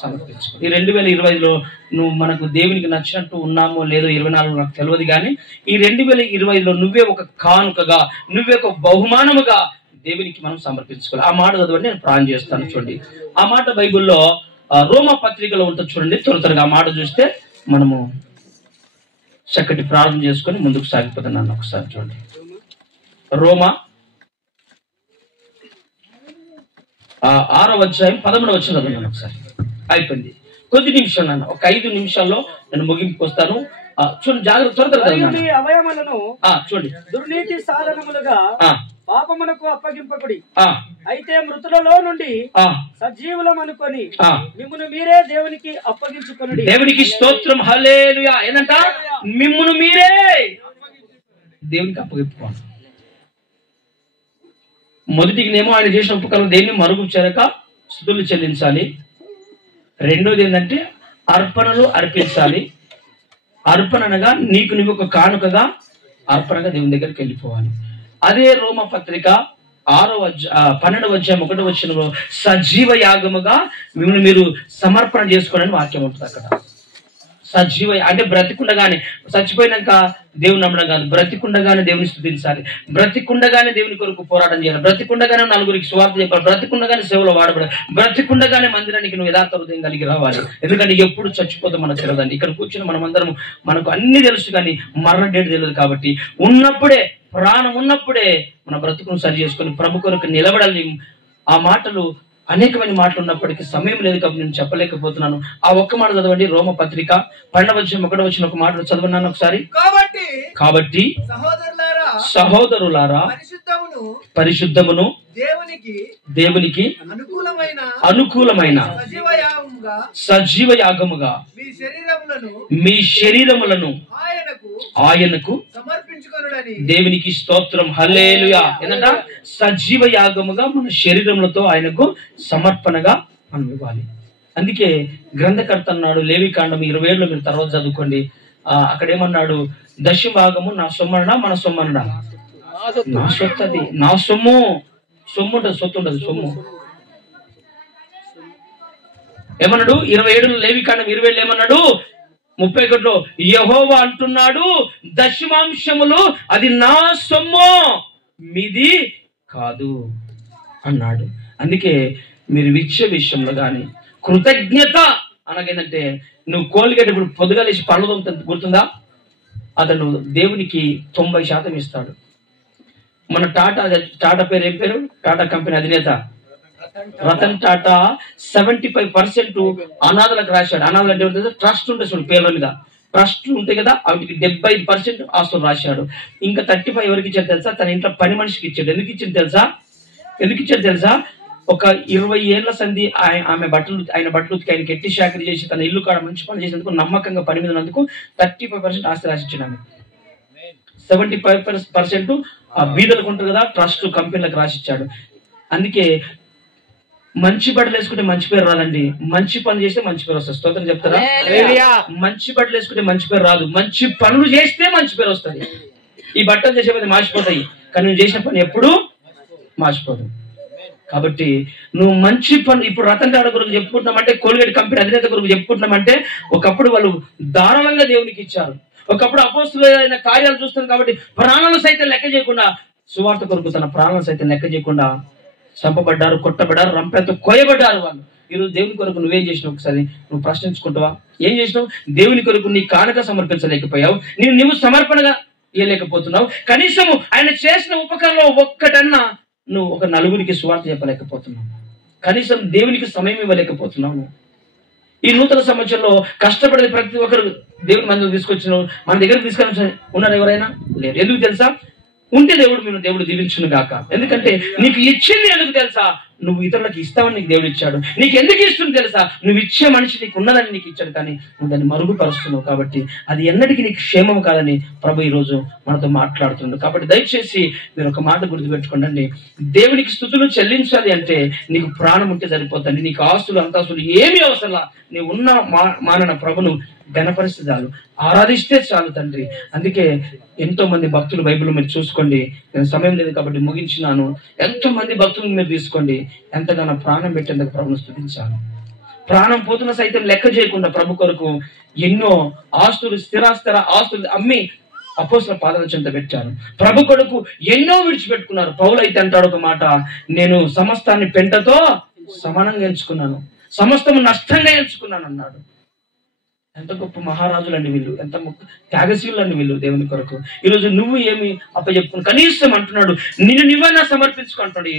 సమర్పించు. ఈ 2025లో నువ్వు మనకు దేవునికి నచ్చినట్టు ఉన్నామో లేదో 24 నాకు తెలియదు, కానీ ఈ 2025లో నువ్వే ఒక కానుకగా, నువ్వే ఒక బహుమానముగా దేవునికి మనం సమర్పించుకోవాలి. ఆ మాట చదవండి, నేను ప్రార్థన చేస్తాను. చూడండి, ఆ మాట బైబిల్లో రోమా పత్రికలో ఉంటుంది. చూడండి, త్వరగా ఆ మాట చూస్తే మనము చక్కటి ప్రార్థన చేసుకొని ముందుకు సాగిపోతున్నాను. ఒకసారి చూడండి, రోమా 6వ అధ్యాయం 11వ వచనం చదువుతున్నాను ఒకసారి. అయిపోయింది, కొద్ది నిమిషాలు అన్న, ఒక 5 నిమిషాల్లో నేను ముగింపుకు వస్తాను. చూడండి, జాగ్రత్త, త్వరగా అవయములను చూడండి. దుర్నీతి సాధనములుగా పాపమునకు అప్పగింపకుడి, అయితే మృతులలో నుండి సజీవులం అనుకొని మిమ్మును మీరే దేవునికి అప్పగించుకొనుడి. దేవునికి స్తోత్రం, హల్లెలూయా. ఏంటంట? మిమ్మును మీరే దేవునికి అప్పగించుకోండి. మొదటికినేమో ఆయన చేసిన ఉపకారం దేన్ని మరుగు చేరక స్తుతులు చెల్లించాలి. రెండోది ఏంటంటే అర్పణలు అర్పించాలి. అర్పణ అనగా నీకు నువ్వు ఒక కానుకగా అర్పణగా దేవుని దగ్గరికి వెళ్ళిపోవాలి. అదే రోమ పత్రిక 12వ అధ్యాయం 1వ వచనంలో సజీవ యాగముగా మిమ్మల్ని మీరు సమర్పణ చేసుకోవాలని వాక్యం ఉంటుంది. అక్కడ సజీవ అంటే బ్రతికుండగానే, చచ్చిపోయినాక దేవుని నమ్మడం కాదు, బ్రతికుండగానే దేవుని స్తుతించాలి, బ్రతికుండగానే దేవుని కొరకు పోరాటం చేయాలి, బ్రతికుండగానే నలుగురికి స్వార్థ చెప్పాలి, బ్రతికుండగానే సేవలో వాడబడాలి, బ్రతికుండగానే మందిరానికి నువ్వు యథార్థ హృదయం కలిగి రావాలి. ఎందుకంటే ఎప్పుడు చచ్చిపోతాం మనకు తెలియదండి. ఇక్కడ కూర్చుని మనమందరం మనకు అన్ని తెలుసు కానీ మరణ డేట్ తెలియదు. కాబట్టి ఉన్నప్పుడే, ప్రాణం ఉన్నప్పుడే మన బ్రతుకును సరి చేసుకొని ప్రభు కొరకు నిలబడాలి. ఆ మాటలు అనేకమైన మాటలు ఉన్నప్పటికీ సమయం లేదు కాబట్టి నేను చెప్పలేకపోతున్నాను. ఆ ఒక్క మాట చదవండి. రోమ పత్రిక 12వ అధ్యాయం 1వ వచనం ఒక మాట చదవన్నాను ఒకసారి. కాబట్టి సహోదరులారా పరిశుద్ధమును దేవునికి అనుకూలమైన సజీవ యాగముగా మీ శరీరములను ఆయనకు దేవునికి స్తోత్రం, హల్లెలూయా. ఏంటంట? సజీవ యాగముగా మన శరీరములతో ఆయనకు సమర్పణగా మనం ఇవ్వాలి. అందుకే గ్రంథకర్త అన్నాడు, లేవికాండం 27లో మీరు తర్వాత చదువుకోండి. అక్కడ ఏమన్నాడు? దశభాగము నా సొమ్మనడా మన సొమ్మనడా? నా సొత్తు, అది నా సొమ్ము. సొమ్ము ఉంటుంది, సొత్తు ఉండదు, సొమ్ము. ఏమన్నాడు? 27లో లేవికాండం 27లో ఏమన్నాడు? 31లో యెహోవా అంటున్నాడు, దశమాంశములు అది నా సొమ్ము, మీది కాదు అన్నాడు. అందుకే మీరు ఇచ్చే విషయంలో కానీ కృతజ్ఞత అనగేంటంటే, నువ్వు కోల్గేట్ ఇప్పుడు పొద్దుగాలేసి పనులు గుర్తుందా? అతను దేవునికి 90% ఇస్తాడు. మన టాటా పేరు ఏం పేరు? టాటా కంపెనీ అధినేత రతన్ టాటా 75% అనాథలకు రాశాడు. అనాథలు అంటే ట్రస్ట్ ఉంటుంది చూడు, పేర్ల మీద ట్రస్ట్ ఉంటాయి కదా, వాటికి 75% ఆస్తులు రాశాడు. ఇంకా 35 ఎవరికి ఇచ్చాడు తెలుసా? తన ఇంట్లో పని మనిషికి ఇచ్చాడు. ఎందుకు ఇచ్చాడు తెలుసా? ఒక 20 ఏళ్ల సంధి ఆయన బట్టలు ఉతికి ఆయనకి ఎట్టి చాకరీ చేసి తన ఇల్లు కాడ మంచి పని చేసేందుకు, నమ్మకంగా పని మీద ఉన్నందుకు 35% ఆస్తి రాసిచ్చాడు. ఆమె 75% బీదలకు ఉంటుంది కదా, ట్రస్ట్ కంపెనీలకు రాసిచ్చాడు. అందుకే మంచి బట్టలు వేసుకుంటే మంచి పేరు రాదండి, మంచి పనులు చేస్తే మంచి పేరు వస్తుంది. స్తోత్రం చెప్తారా? మంచి బట్టలు వేసుకుంటే మంచి పేరు రాదు, మంచి పనులు చేస్తే మంచి పేరు వస్తుంది. ఈ బట్టలు చేసే పని మార్చిపోతాయి, కానీ నువ్వు చేసిన పని ఎప్పుడు మార్చిపోదు. కాబట్టి నువ్వు మంచి పని, ఇప్పుడు రతన్ టాటా గురించి చెప్పుకుంటున్నామంటే, కోల్గేట్ కంపెనీ అధినేత గురించి చెప్పుకుంటున్నామంటే, ఒకప్పుడు వాళ్ళు ధారాళంగా దేవునికి ఇచ్చారు. ఒకప్పుడు అపోస్తులైన కార్యాలు చూస్తాను కాబట్టి ప్రాణాలు సైతం లెక్క చేయకుండా, సువార్త కొరకు తన ప్రాణాలు సైతం లెక్క చేయకుండా చంపబడ్డారు, కొట్టబడ్డారు, రంపెతో కోయబడ్డారు వాళ్ళు. ఈరోజు దేవుని కొరకు నువ్వేం చేసినావు? ఒకసారి నువ్వు ప్రశ్నించుకుంటావా? ఏం చేసినావు? దేవుని కొరకు నీ కానుక సమర్పించలేకపోయావు, నువ్వు సమర్పణగా ఇవ్వలేకపోతున్నావు. కనీసము ఆయన చేసిన ఉపకారంలో ఒక్కటన్నా నువ్వు ఒక నలుగురికి సువార్త చెప్పలేకపోతున్నావు, కనీసం దేవునికి సమయం ఇవ్వలేకపోతున్నావు. ఈ నూతన సంవత్సరంలో కష్టపడే ప్రతి ఒక్కరు దేవుని మందిరం తీసుకొచ్చిన మన దగ్గర తీసుకొని ఉన్నారు ఎవరైనా? లేరు. ఎందుకు తెలుసా? ఉంటే దేవుడు దీవించును గాక. ఎందుకంటే నీకు ఇచ్చింది ఎందుకు తెలుసా? నువ్వు ఇతరులకు ఇస్తావని నీకు దేవుడు ఇచ్చాడు. నీకు ఎందుకు ఇస్తుంది తెలుసా? నువ్వు ఇచ్చే మనిషి నీకు ఉన్నదని నీకు ఇచ్చాడు, కానీ నువ్వు దాన్ని మరుగుపరుస్తున్నావు. కాబట్టి అది ఎన్నటికీ నీకు క్షేమం కాదని ప్రభు ఈరోజు మనతో మాట్లాడుతున్నాడు. కాబట్టి దయచేసి మీరు ఒక మాట గుర్తుపెట్టుకోండి, దేవునికి స్తుతులు చెల్లించాలి అంటే నీకు ప్రాణం ఉంటే సరిపోతుంది. నీకు ఆస్తులు అంతాస్తులు ఏమీ అవసరం, నీవు ఉన్న మానన ప్రభును ఘనపరిస్తే చాలు, ఆరాధిస్తే చాలు తండ్రి. అందుకే ఎంతో మంది భక్తులు బైబిల్ మీరు చూసుకోండి, నేను సమయం లేదు కాబట్టి ముగించినాను. ఎంతో మంది భక్తులను మీరు తీసుకోండి, ఎంతగానో ప్రాణం పెట్టేందుకు ప్రభును స్తుతించాలి. ప్రాణం పోతున్న సైతం లెక్క చేయకుండా ప్రభు కొరకు ఎన్నో స్థిర ఆస్తులు అమ్మి అపోస్తల పాదాల చెంత పెట్టారు. ప్రభు కొరకు ఎన్నో విడిచిపెట్టుకున్నారు. పౌలు అయితే అంటాడు ఒక మాట, నేను సమస్తాన్ని పెంటతో సమానంగా ఎంచుకున్నాను, సమస్తము నష్టంగా ఎంచుకున్నాను అన్నాడు. ఎంత గొప్ప మహారాజులండి వీళ్ళు, ఎంత త్యాగశీలండి వీళ్ళు దేవుని కొరకు. ఈరోజు నువ్వు ఏమి అప్పచెప్పుకుని కనీసం అంటున్నాడు, నిన్ను నువ్వైనా సమర్పించుకుంటాడు.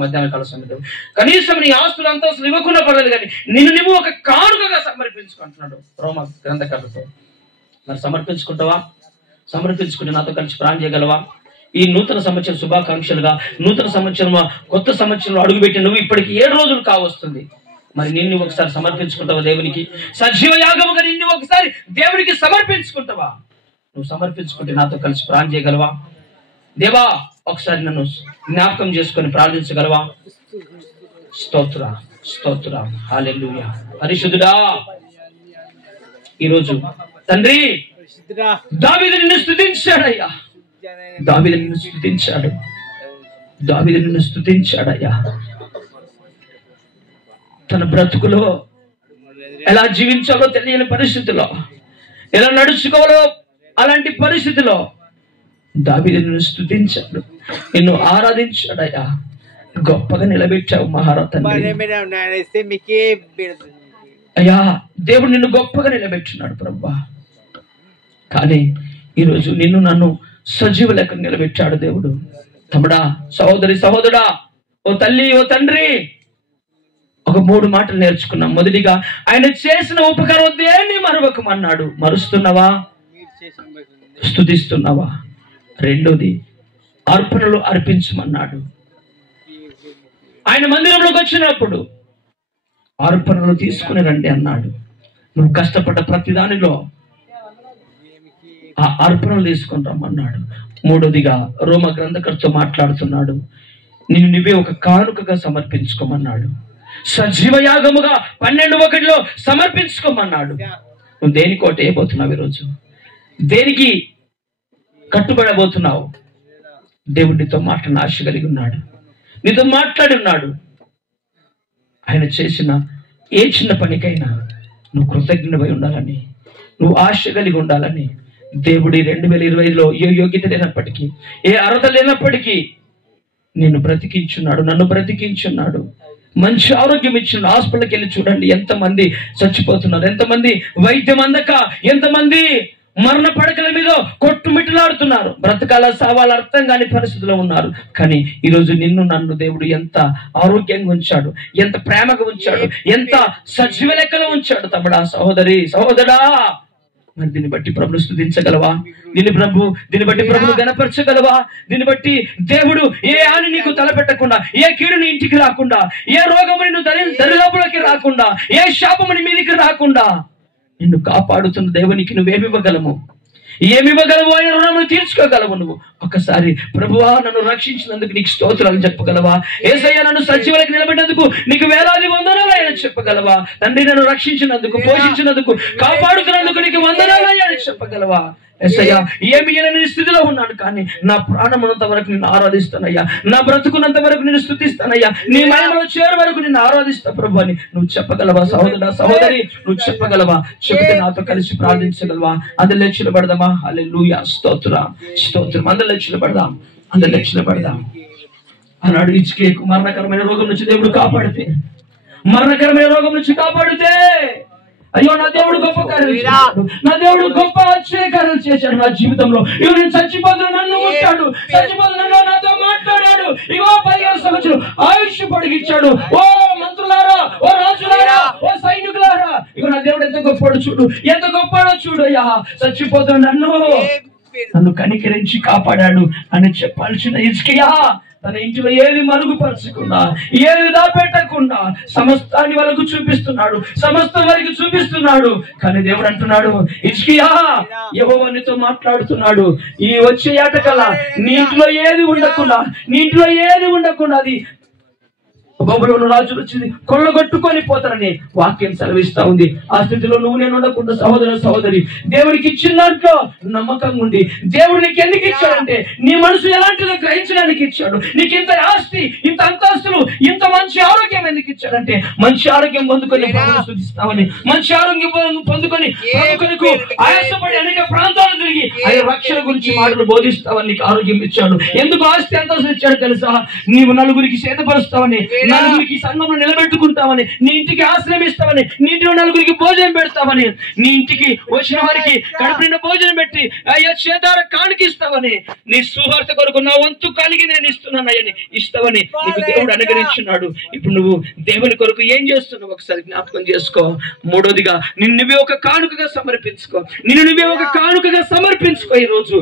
మధ్యాహ్న కాల సమయంలో కనీసం నీ ఆస్తులు అంతస్తులు ఇవ్వకుండా పర్లేదు, కానీ నిన్ను నువ్వు ఒక కానుకగా సమర్పించుకుంటున్నాడు రోమ గ్రంథకర్తతో. మరి సమర్పించుకుంటావా? సమర్పించుకుంటే నాతో కలిసి ప్రాణం చేయగలవా? ఈ నూతన సంవత్సరం శుభాకాంక్షలుగా, నూతన సంవత్సరం కొత్త సంవత్సరంలో అడుగుపెట్టి నువ్వు ఇప్పటికి 7 రోజులు కావస్తుంది. మరి నిన్ను ఒకసారి సమర్పించుకుంటావా దేవునికి? సజీవ యాగముగా నిన్ను ఒకసారి దేవునికి సమర్పించుకుంటావా? నువ్వు సమర్పించుకుంటే నాతో కలిసి ప్రార్థన చేయగలవా? దేవా, ఒకసారి నన్ను జ్ఞాపకం చేసుకొని ప్రార్థించగలవా? స్తోత్ర స్తోత్ర, హల్లెలూయా. పరిశుద్ధుడా, ఈరోజు తండ్రి దావీదు నిన్ను స్తుతించాడయ్యా. దావీదు నిన్ను స్తుతించాడు, దావీదు నిన్ను స్తుతించాడయ్యా. తన బ్రతుకులో ఎలా జీవించాలో తెలియని పరిస్థితిలో, ఎలా నడుచుకోవాలో అలాంటి పరిస్థితిలో దావీదు నిన్ను స్తుతించాడు, నిన్ను ఆరాధించాడయ్యా. గొప్పగా నిలబెట్టావు మహారథుని. అయ్యా దేవుడు నిన్ను గొప్పగా నిలబెట్టున్నాడు ప్రభువా. కానీ ఈరోజు నిన్ను నన్ను సజీవ లెక్క నిలబెట్టాడు దేవుడు. తమ్ముడా, సహోదరి, సహోదరుడా, ఓ తల్లి, ఓ తండ్రి, ఒక 3 మాటలు నేర్చుకున్నాం. మొదటిగా ఆయన చేసిన ఉపకారం దేన్ని మరవకమన్నాడు. మరుస్తున్నావా? స్తుతిస్తున్నావా? రెండోది అర్పణలు అర్పించమన్నాడు. ఆయన మందిరంలోకి వచ్చినప్పుడు అర్పణలు తీసుకుని రండి అన్నాడు. నువ్వు కష్టపడ్డ ప్రతి దానిలో ఆ అర్పణలు తీసుకొని రమ్మన్నాడు. మూడోదిగా రోమ గ్రంథకర్తతో మాట్లాడుతున్నాడు. నిన్ను నువ్వే ఒక కానుకగా సమర్పించుకోమన్నాడు. సజీవ యాగముగా 12:1 సమర్పించుకోమన్నాడు. నువ్వు దేనికి ఒకటి వేయబోతున్నావు? ఈరోజు దేనికి కట్టుబడబోతున్నావు? దేవుడితో మాట్లాడిన ఆశ కలిగి ఉన్నాడు, నీతో మాట్లాడి ఉన్నాడు. ఆయన చేసిన ఏ చిన్న పనికైనా నువ్వు కృతజ్ఞుడై ఉండాలని, నువ్వు ఆశ కలిగి ఉండాలని దేవుడి 2025లో ఏ యోగ్యత లేనప్పటికీ, ఏ అర్హత లేనప్పటికీ నిన్ను బ్రతికించున్నాడు, నన్ను బ్రతికించున్నాడు. మంచి ఆరోగ్యం ఇచ్చిన. హాస్పిటల్కి వెళ్ళి చూడండి, ఎంతమంది చచ్చిపోతున్నారు, ఎంతమంది వైద్యం అందక, ఎంతమంది మరణ పడకల మీద కొట్టుమిట్టలాడుతున్నారు. బ్రతకాల సావాల అర్థం కాని పరిస్థితిలో ఉన్నారు. కానీ ఈరోజు నిన్ను నన్ను దేవుడు ఎంత ఆరోగ్యంగా ఉంచాడు, ఎంత ప్రేమగా ఉంచాడు, ఎంత సజీవ లెక్కలో ఉంచాడు. తమ్ముడా, సహోదరి, సహోదరా, మరి దీన్ని బట్టి ప్రభును స్తుతించగలవా? దీన్ని బట్టి ప్రభును గణపరచగలవా? దీన్ని బట్టి దేవుడు ఏ హాని నీకు తలపెట్టకుండా, ఏ కీడు నీ ఇంటికి రాకుండా, ఏ రోగము నిన్ను దరిదాపులకి రాకుండా, ఏ శాపము నీ మీదికి రాకుండా నిన్ను కాపాడుతున్న దేవునికి నువ్వేమివ్వగలము? ఏమివ్వగలవు? ఆయన రుణమును తీర్చుకోగలవు. నువ్వు ఒక్కసారి ప్రభువా నన్ను రక్షించినందుకు నీకు స్తోత్రాలు చెప్పగలవా? యేసయ్య నన్ను సజీవులకు నిలబెట్టినందుకు నీకు వేలాది వందనాలు ఆయన చెప్పగలవా? తండ్రి నన్ను రక్షించినందుకు, పోషించినందుకు, కాపాడుతున్నందుకు నీకు వందనాలు ఆయన చెప్పగలవా? యేసయ్య ఏమి లేని స్థితిలో ఉన్నాను, కానీ నా ప్రాణమునంత వరకు నిన్ను ఆరాధిస్తానయ్యా, నా బ్రతుకున్నంత వరకు నిన్ను స్తుతిస్తానయ్యా, నీ మహిమలో చేరే వరకు నిన్ను ఆరాధిస్తా ప్రభు అని నువ్వు చెప్పగలవా? సహోదరా, సహోదరి, నువ్వు చెప్పగలవా? చెబితే నాతో కలిసి ప్రార్థించగలవా? అందులో నిలబడదామా? హల్లెలూయా, స్తోత్రం, స్తోత్రం. అందులో నిలబడదాం, అందులో నిలబడదాం. అన్నాడు హిజ్కియాకు మరణకరమైన రోగం నుంచి దేవుడు కాపాడితే, మరణకరమైన రోగం నుంచి కాపాడితే, అయ్యో నా దేవుడు గొప్ప కార్యాలు చేశాడు, నా దేవుడు గొప్ప ఆశ్చర్య కార్యాలు చేశాడు నా జీవితంలో. ఇవి నేను చచ్చిపోతున్నా, నన్ను ముట్టాడు, చచ్చిపోతున్నా నాతో మాట్లాడాడు. ఇగో 15 సంవత్సరాలు ఆయుష్ పొడిగించాడు. ఓ మంత్రులారా, ఓ రాజులారా, ఓ సైనికులారా, ఇగో నా దేవుడు ఎంత గొప్పవాడు చూడు, ఎంత గొప్పవాడో చూడు. అయ్యా చచ్చిపోతున్నా నన్ను కనికరించి కాపాడాడు అని చెప్పాల్సిన హిజ్కియా తన ఇంటిలో ఏది మరుగుపరచకుండా, ఏది దాపెట్టకుండా సమస్తాన్ని వాళ్ళకు చూపిస్తున్నాడు, సమస్తం వారికి చూపిస్తున్నాడు. కానీ దేవుడు అంటున్నాడు, హిజ్కియా యెహోవా నీతో మాట్లాడుతున్నాడు, ఈ వచ్చే ఏటకల్లా నీ ఇంట్లో ఏది ఉండకుండా అది బబులోను రాజులు వచ్చి కొల్లగొట్టుకొని పోతారని వాక్యం సెలవిస్తా ఉంది. ఆ స్థితిలో నువ్వు నేను ఉండకుండా సహోదర, సహోదరి, దేవుడికి ఇచ్చిన దాంట్లో నమ్మకంగా ఉండి, దేవుడు నీకు ఎందుకు ఇచ్చాడంటే నీ మనసు ఎలాంటిదో గ్రహించడానికి ఇచ్చాడు. నీకు ఇంత ఆస్తి, ఇంత అంతస్తులు, ఇంత మంచి ఆరోగ్యం ఎందుకు ఇచ్చాడంటే మంచి ఆరోగ్యం పొందుకొని స్థుతిస్తామని, మంచి ఆరోగ్యం పొందుకొని ఆయాసపడి అనేక ప్రాంతాలు తిరిగి ఆయన రక్షణ గురించి మాటలు బోధిస్తామని నీకు ఆరోగ్యం ఇచ్చాడు. ఎందుకు ఆస్తి అంతస్తులు ఇచ్చాడు తెలుసా? నీవు నలుగురికి సేదపరుస్తావని, నలుగురికి సంఘంలో నిలబెట్టుకుంటామని, నీ ఇంటికి ఆశ్రయం ఇస్తామని, నీ ఇంటిలో నలుగురికి భోజనం పెడతామని, నీ ఇంటికి వచ్చిన వారికి కడుపు నిండా భోజనం పెట్టి అయ్యా చేతార కానుకిస్తావని, నీ సువార్త కొరకు నా వంతు కలిగి నేను ఇస్తున్నానని ఇస్తావని నీకు దేవుడు అనుగ్రహించున్నాడు. ఇప్పుడు నువ్వు దేవుని కొరకు ఏం చేస్తున్నావు ఒకసారి జ్ఞాపకం చేసుకో. మూడోదిగా నిన్ను నువ్వే ఒక కానుకగా సమర్పించుకో. నిన్ను నువ్వే ఒక కానుకగా సమర్పించుకో. ఈ రోజు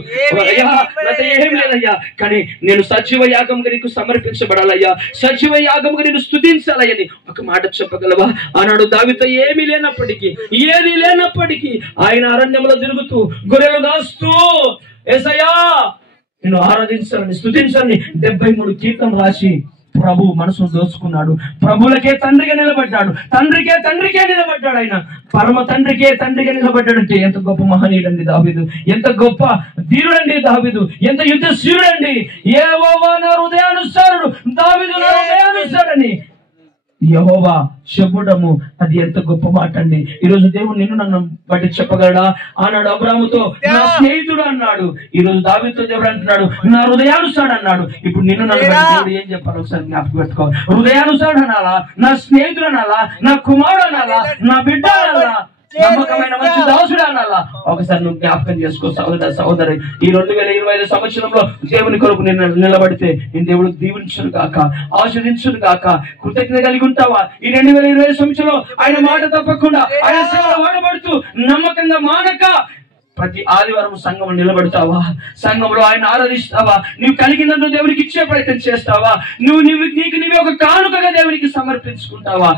అయ్యా నాతో ఏం లేదయ్యా, కానీ నేను సజీవ యాగంగా నీకు సమర్పించబడాలయ్యా, సజీవ యాగంగా నేను స్తుతించాలని ఒక మాట చెప్పగలవా? ఆనాడు దావీదుతో ఏమీ లేనప్పటికీ, ఏది లేనప్పటికీ ఆయన అరణ్యంలో తిరుగుతూ గొర్రెలు కాస్తూ యేసయ్యా నిన్ను ఆరాధించాలని, స్తుతించాలని 73 కీర్తనలు రాసి ప్రభు మనసును దోచుకున్నాడు. ప్రభులకే తండ్రిగా నిలబడ్డాడు, తండ్రికే నిలబడ్డాడు. ఆయన పరమ తండ్రికే తండ్రిగా నిలబడ్డాడంటే ఎంత గొప్ప మహనీయుడండి దావీదు, ఎంత గొప్ప ధీరుడండి దావీదు, ఎంత యుద్ధశీరుడండి. యెహోవా నా హృదయానుసారుడు, దావీదు నా హృదయానుసారుడని యెహోవా చెప్పడము అది ఎంత గొప్ప మాట అండి. ఈరోజు దేవుడు నిన్ను నన్ను బట్టి చెప్పగలడా? ఆనాడు అబ్రాహాముతో నా స్నేహితుడు అన్నాడు, ఈ రోజు దావీదుతో దేవుడు అంటున్నాడు నా హృదయానుసారుడు అన్నాడు. ఇప్పుడు నిన్ను నన్ను బట్టి దేవుడు ఏం చెప్పాలి ఒకసారి జ్ఞాపకం పెట్టుకో. హృదయానుసారుడు అనాలా, నా స్నేహితుడు అనాలా, నా కుమారుడు అనాలా, నా బిడ్డ అనాలా, నమ్మకమైన మంచి దాసుడు అనాలా? ఒకసారి నువ్వు జ్ఞాపకం చేసుకో సహోదరి. ఈ 2025 సంవత్సరంలో దేవుని కొరకు నేను నిలబడితే నేను దేవుడు దీవించును గాక, ఆశీర్వదించును గాక. కృతజ్ఞత కలిగి ఉంటావా? ఈ 2025 సంవత్సరంలో ఆయన మాట తప్పకుండా ఆయన సేవలో వాడబడుతూ నమ్మకంగా మానక ప్రతి ఆదివారం సంఘంలో నిలబడతావా? సంఘంలో ఆయన ఆరాధిస్తావా? నువ్వు కలిగినట్టు దేవునికి ఇచ్చే ప్రయత్నం చేస్తావా? నీకు ఒక కానుకగా దేవునికి సమర్పించుకుంటావా?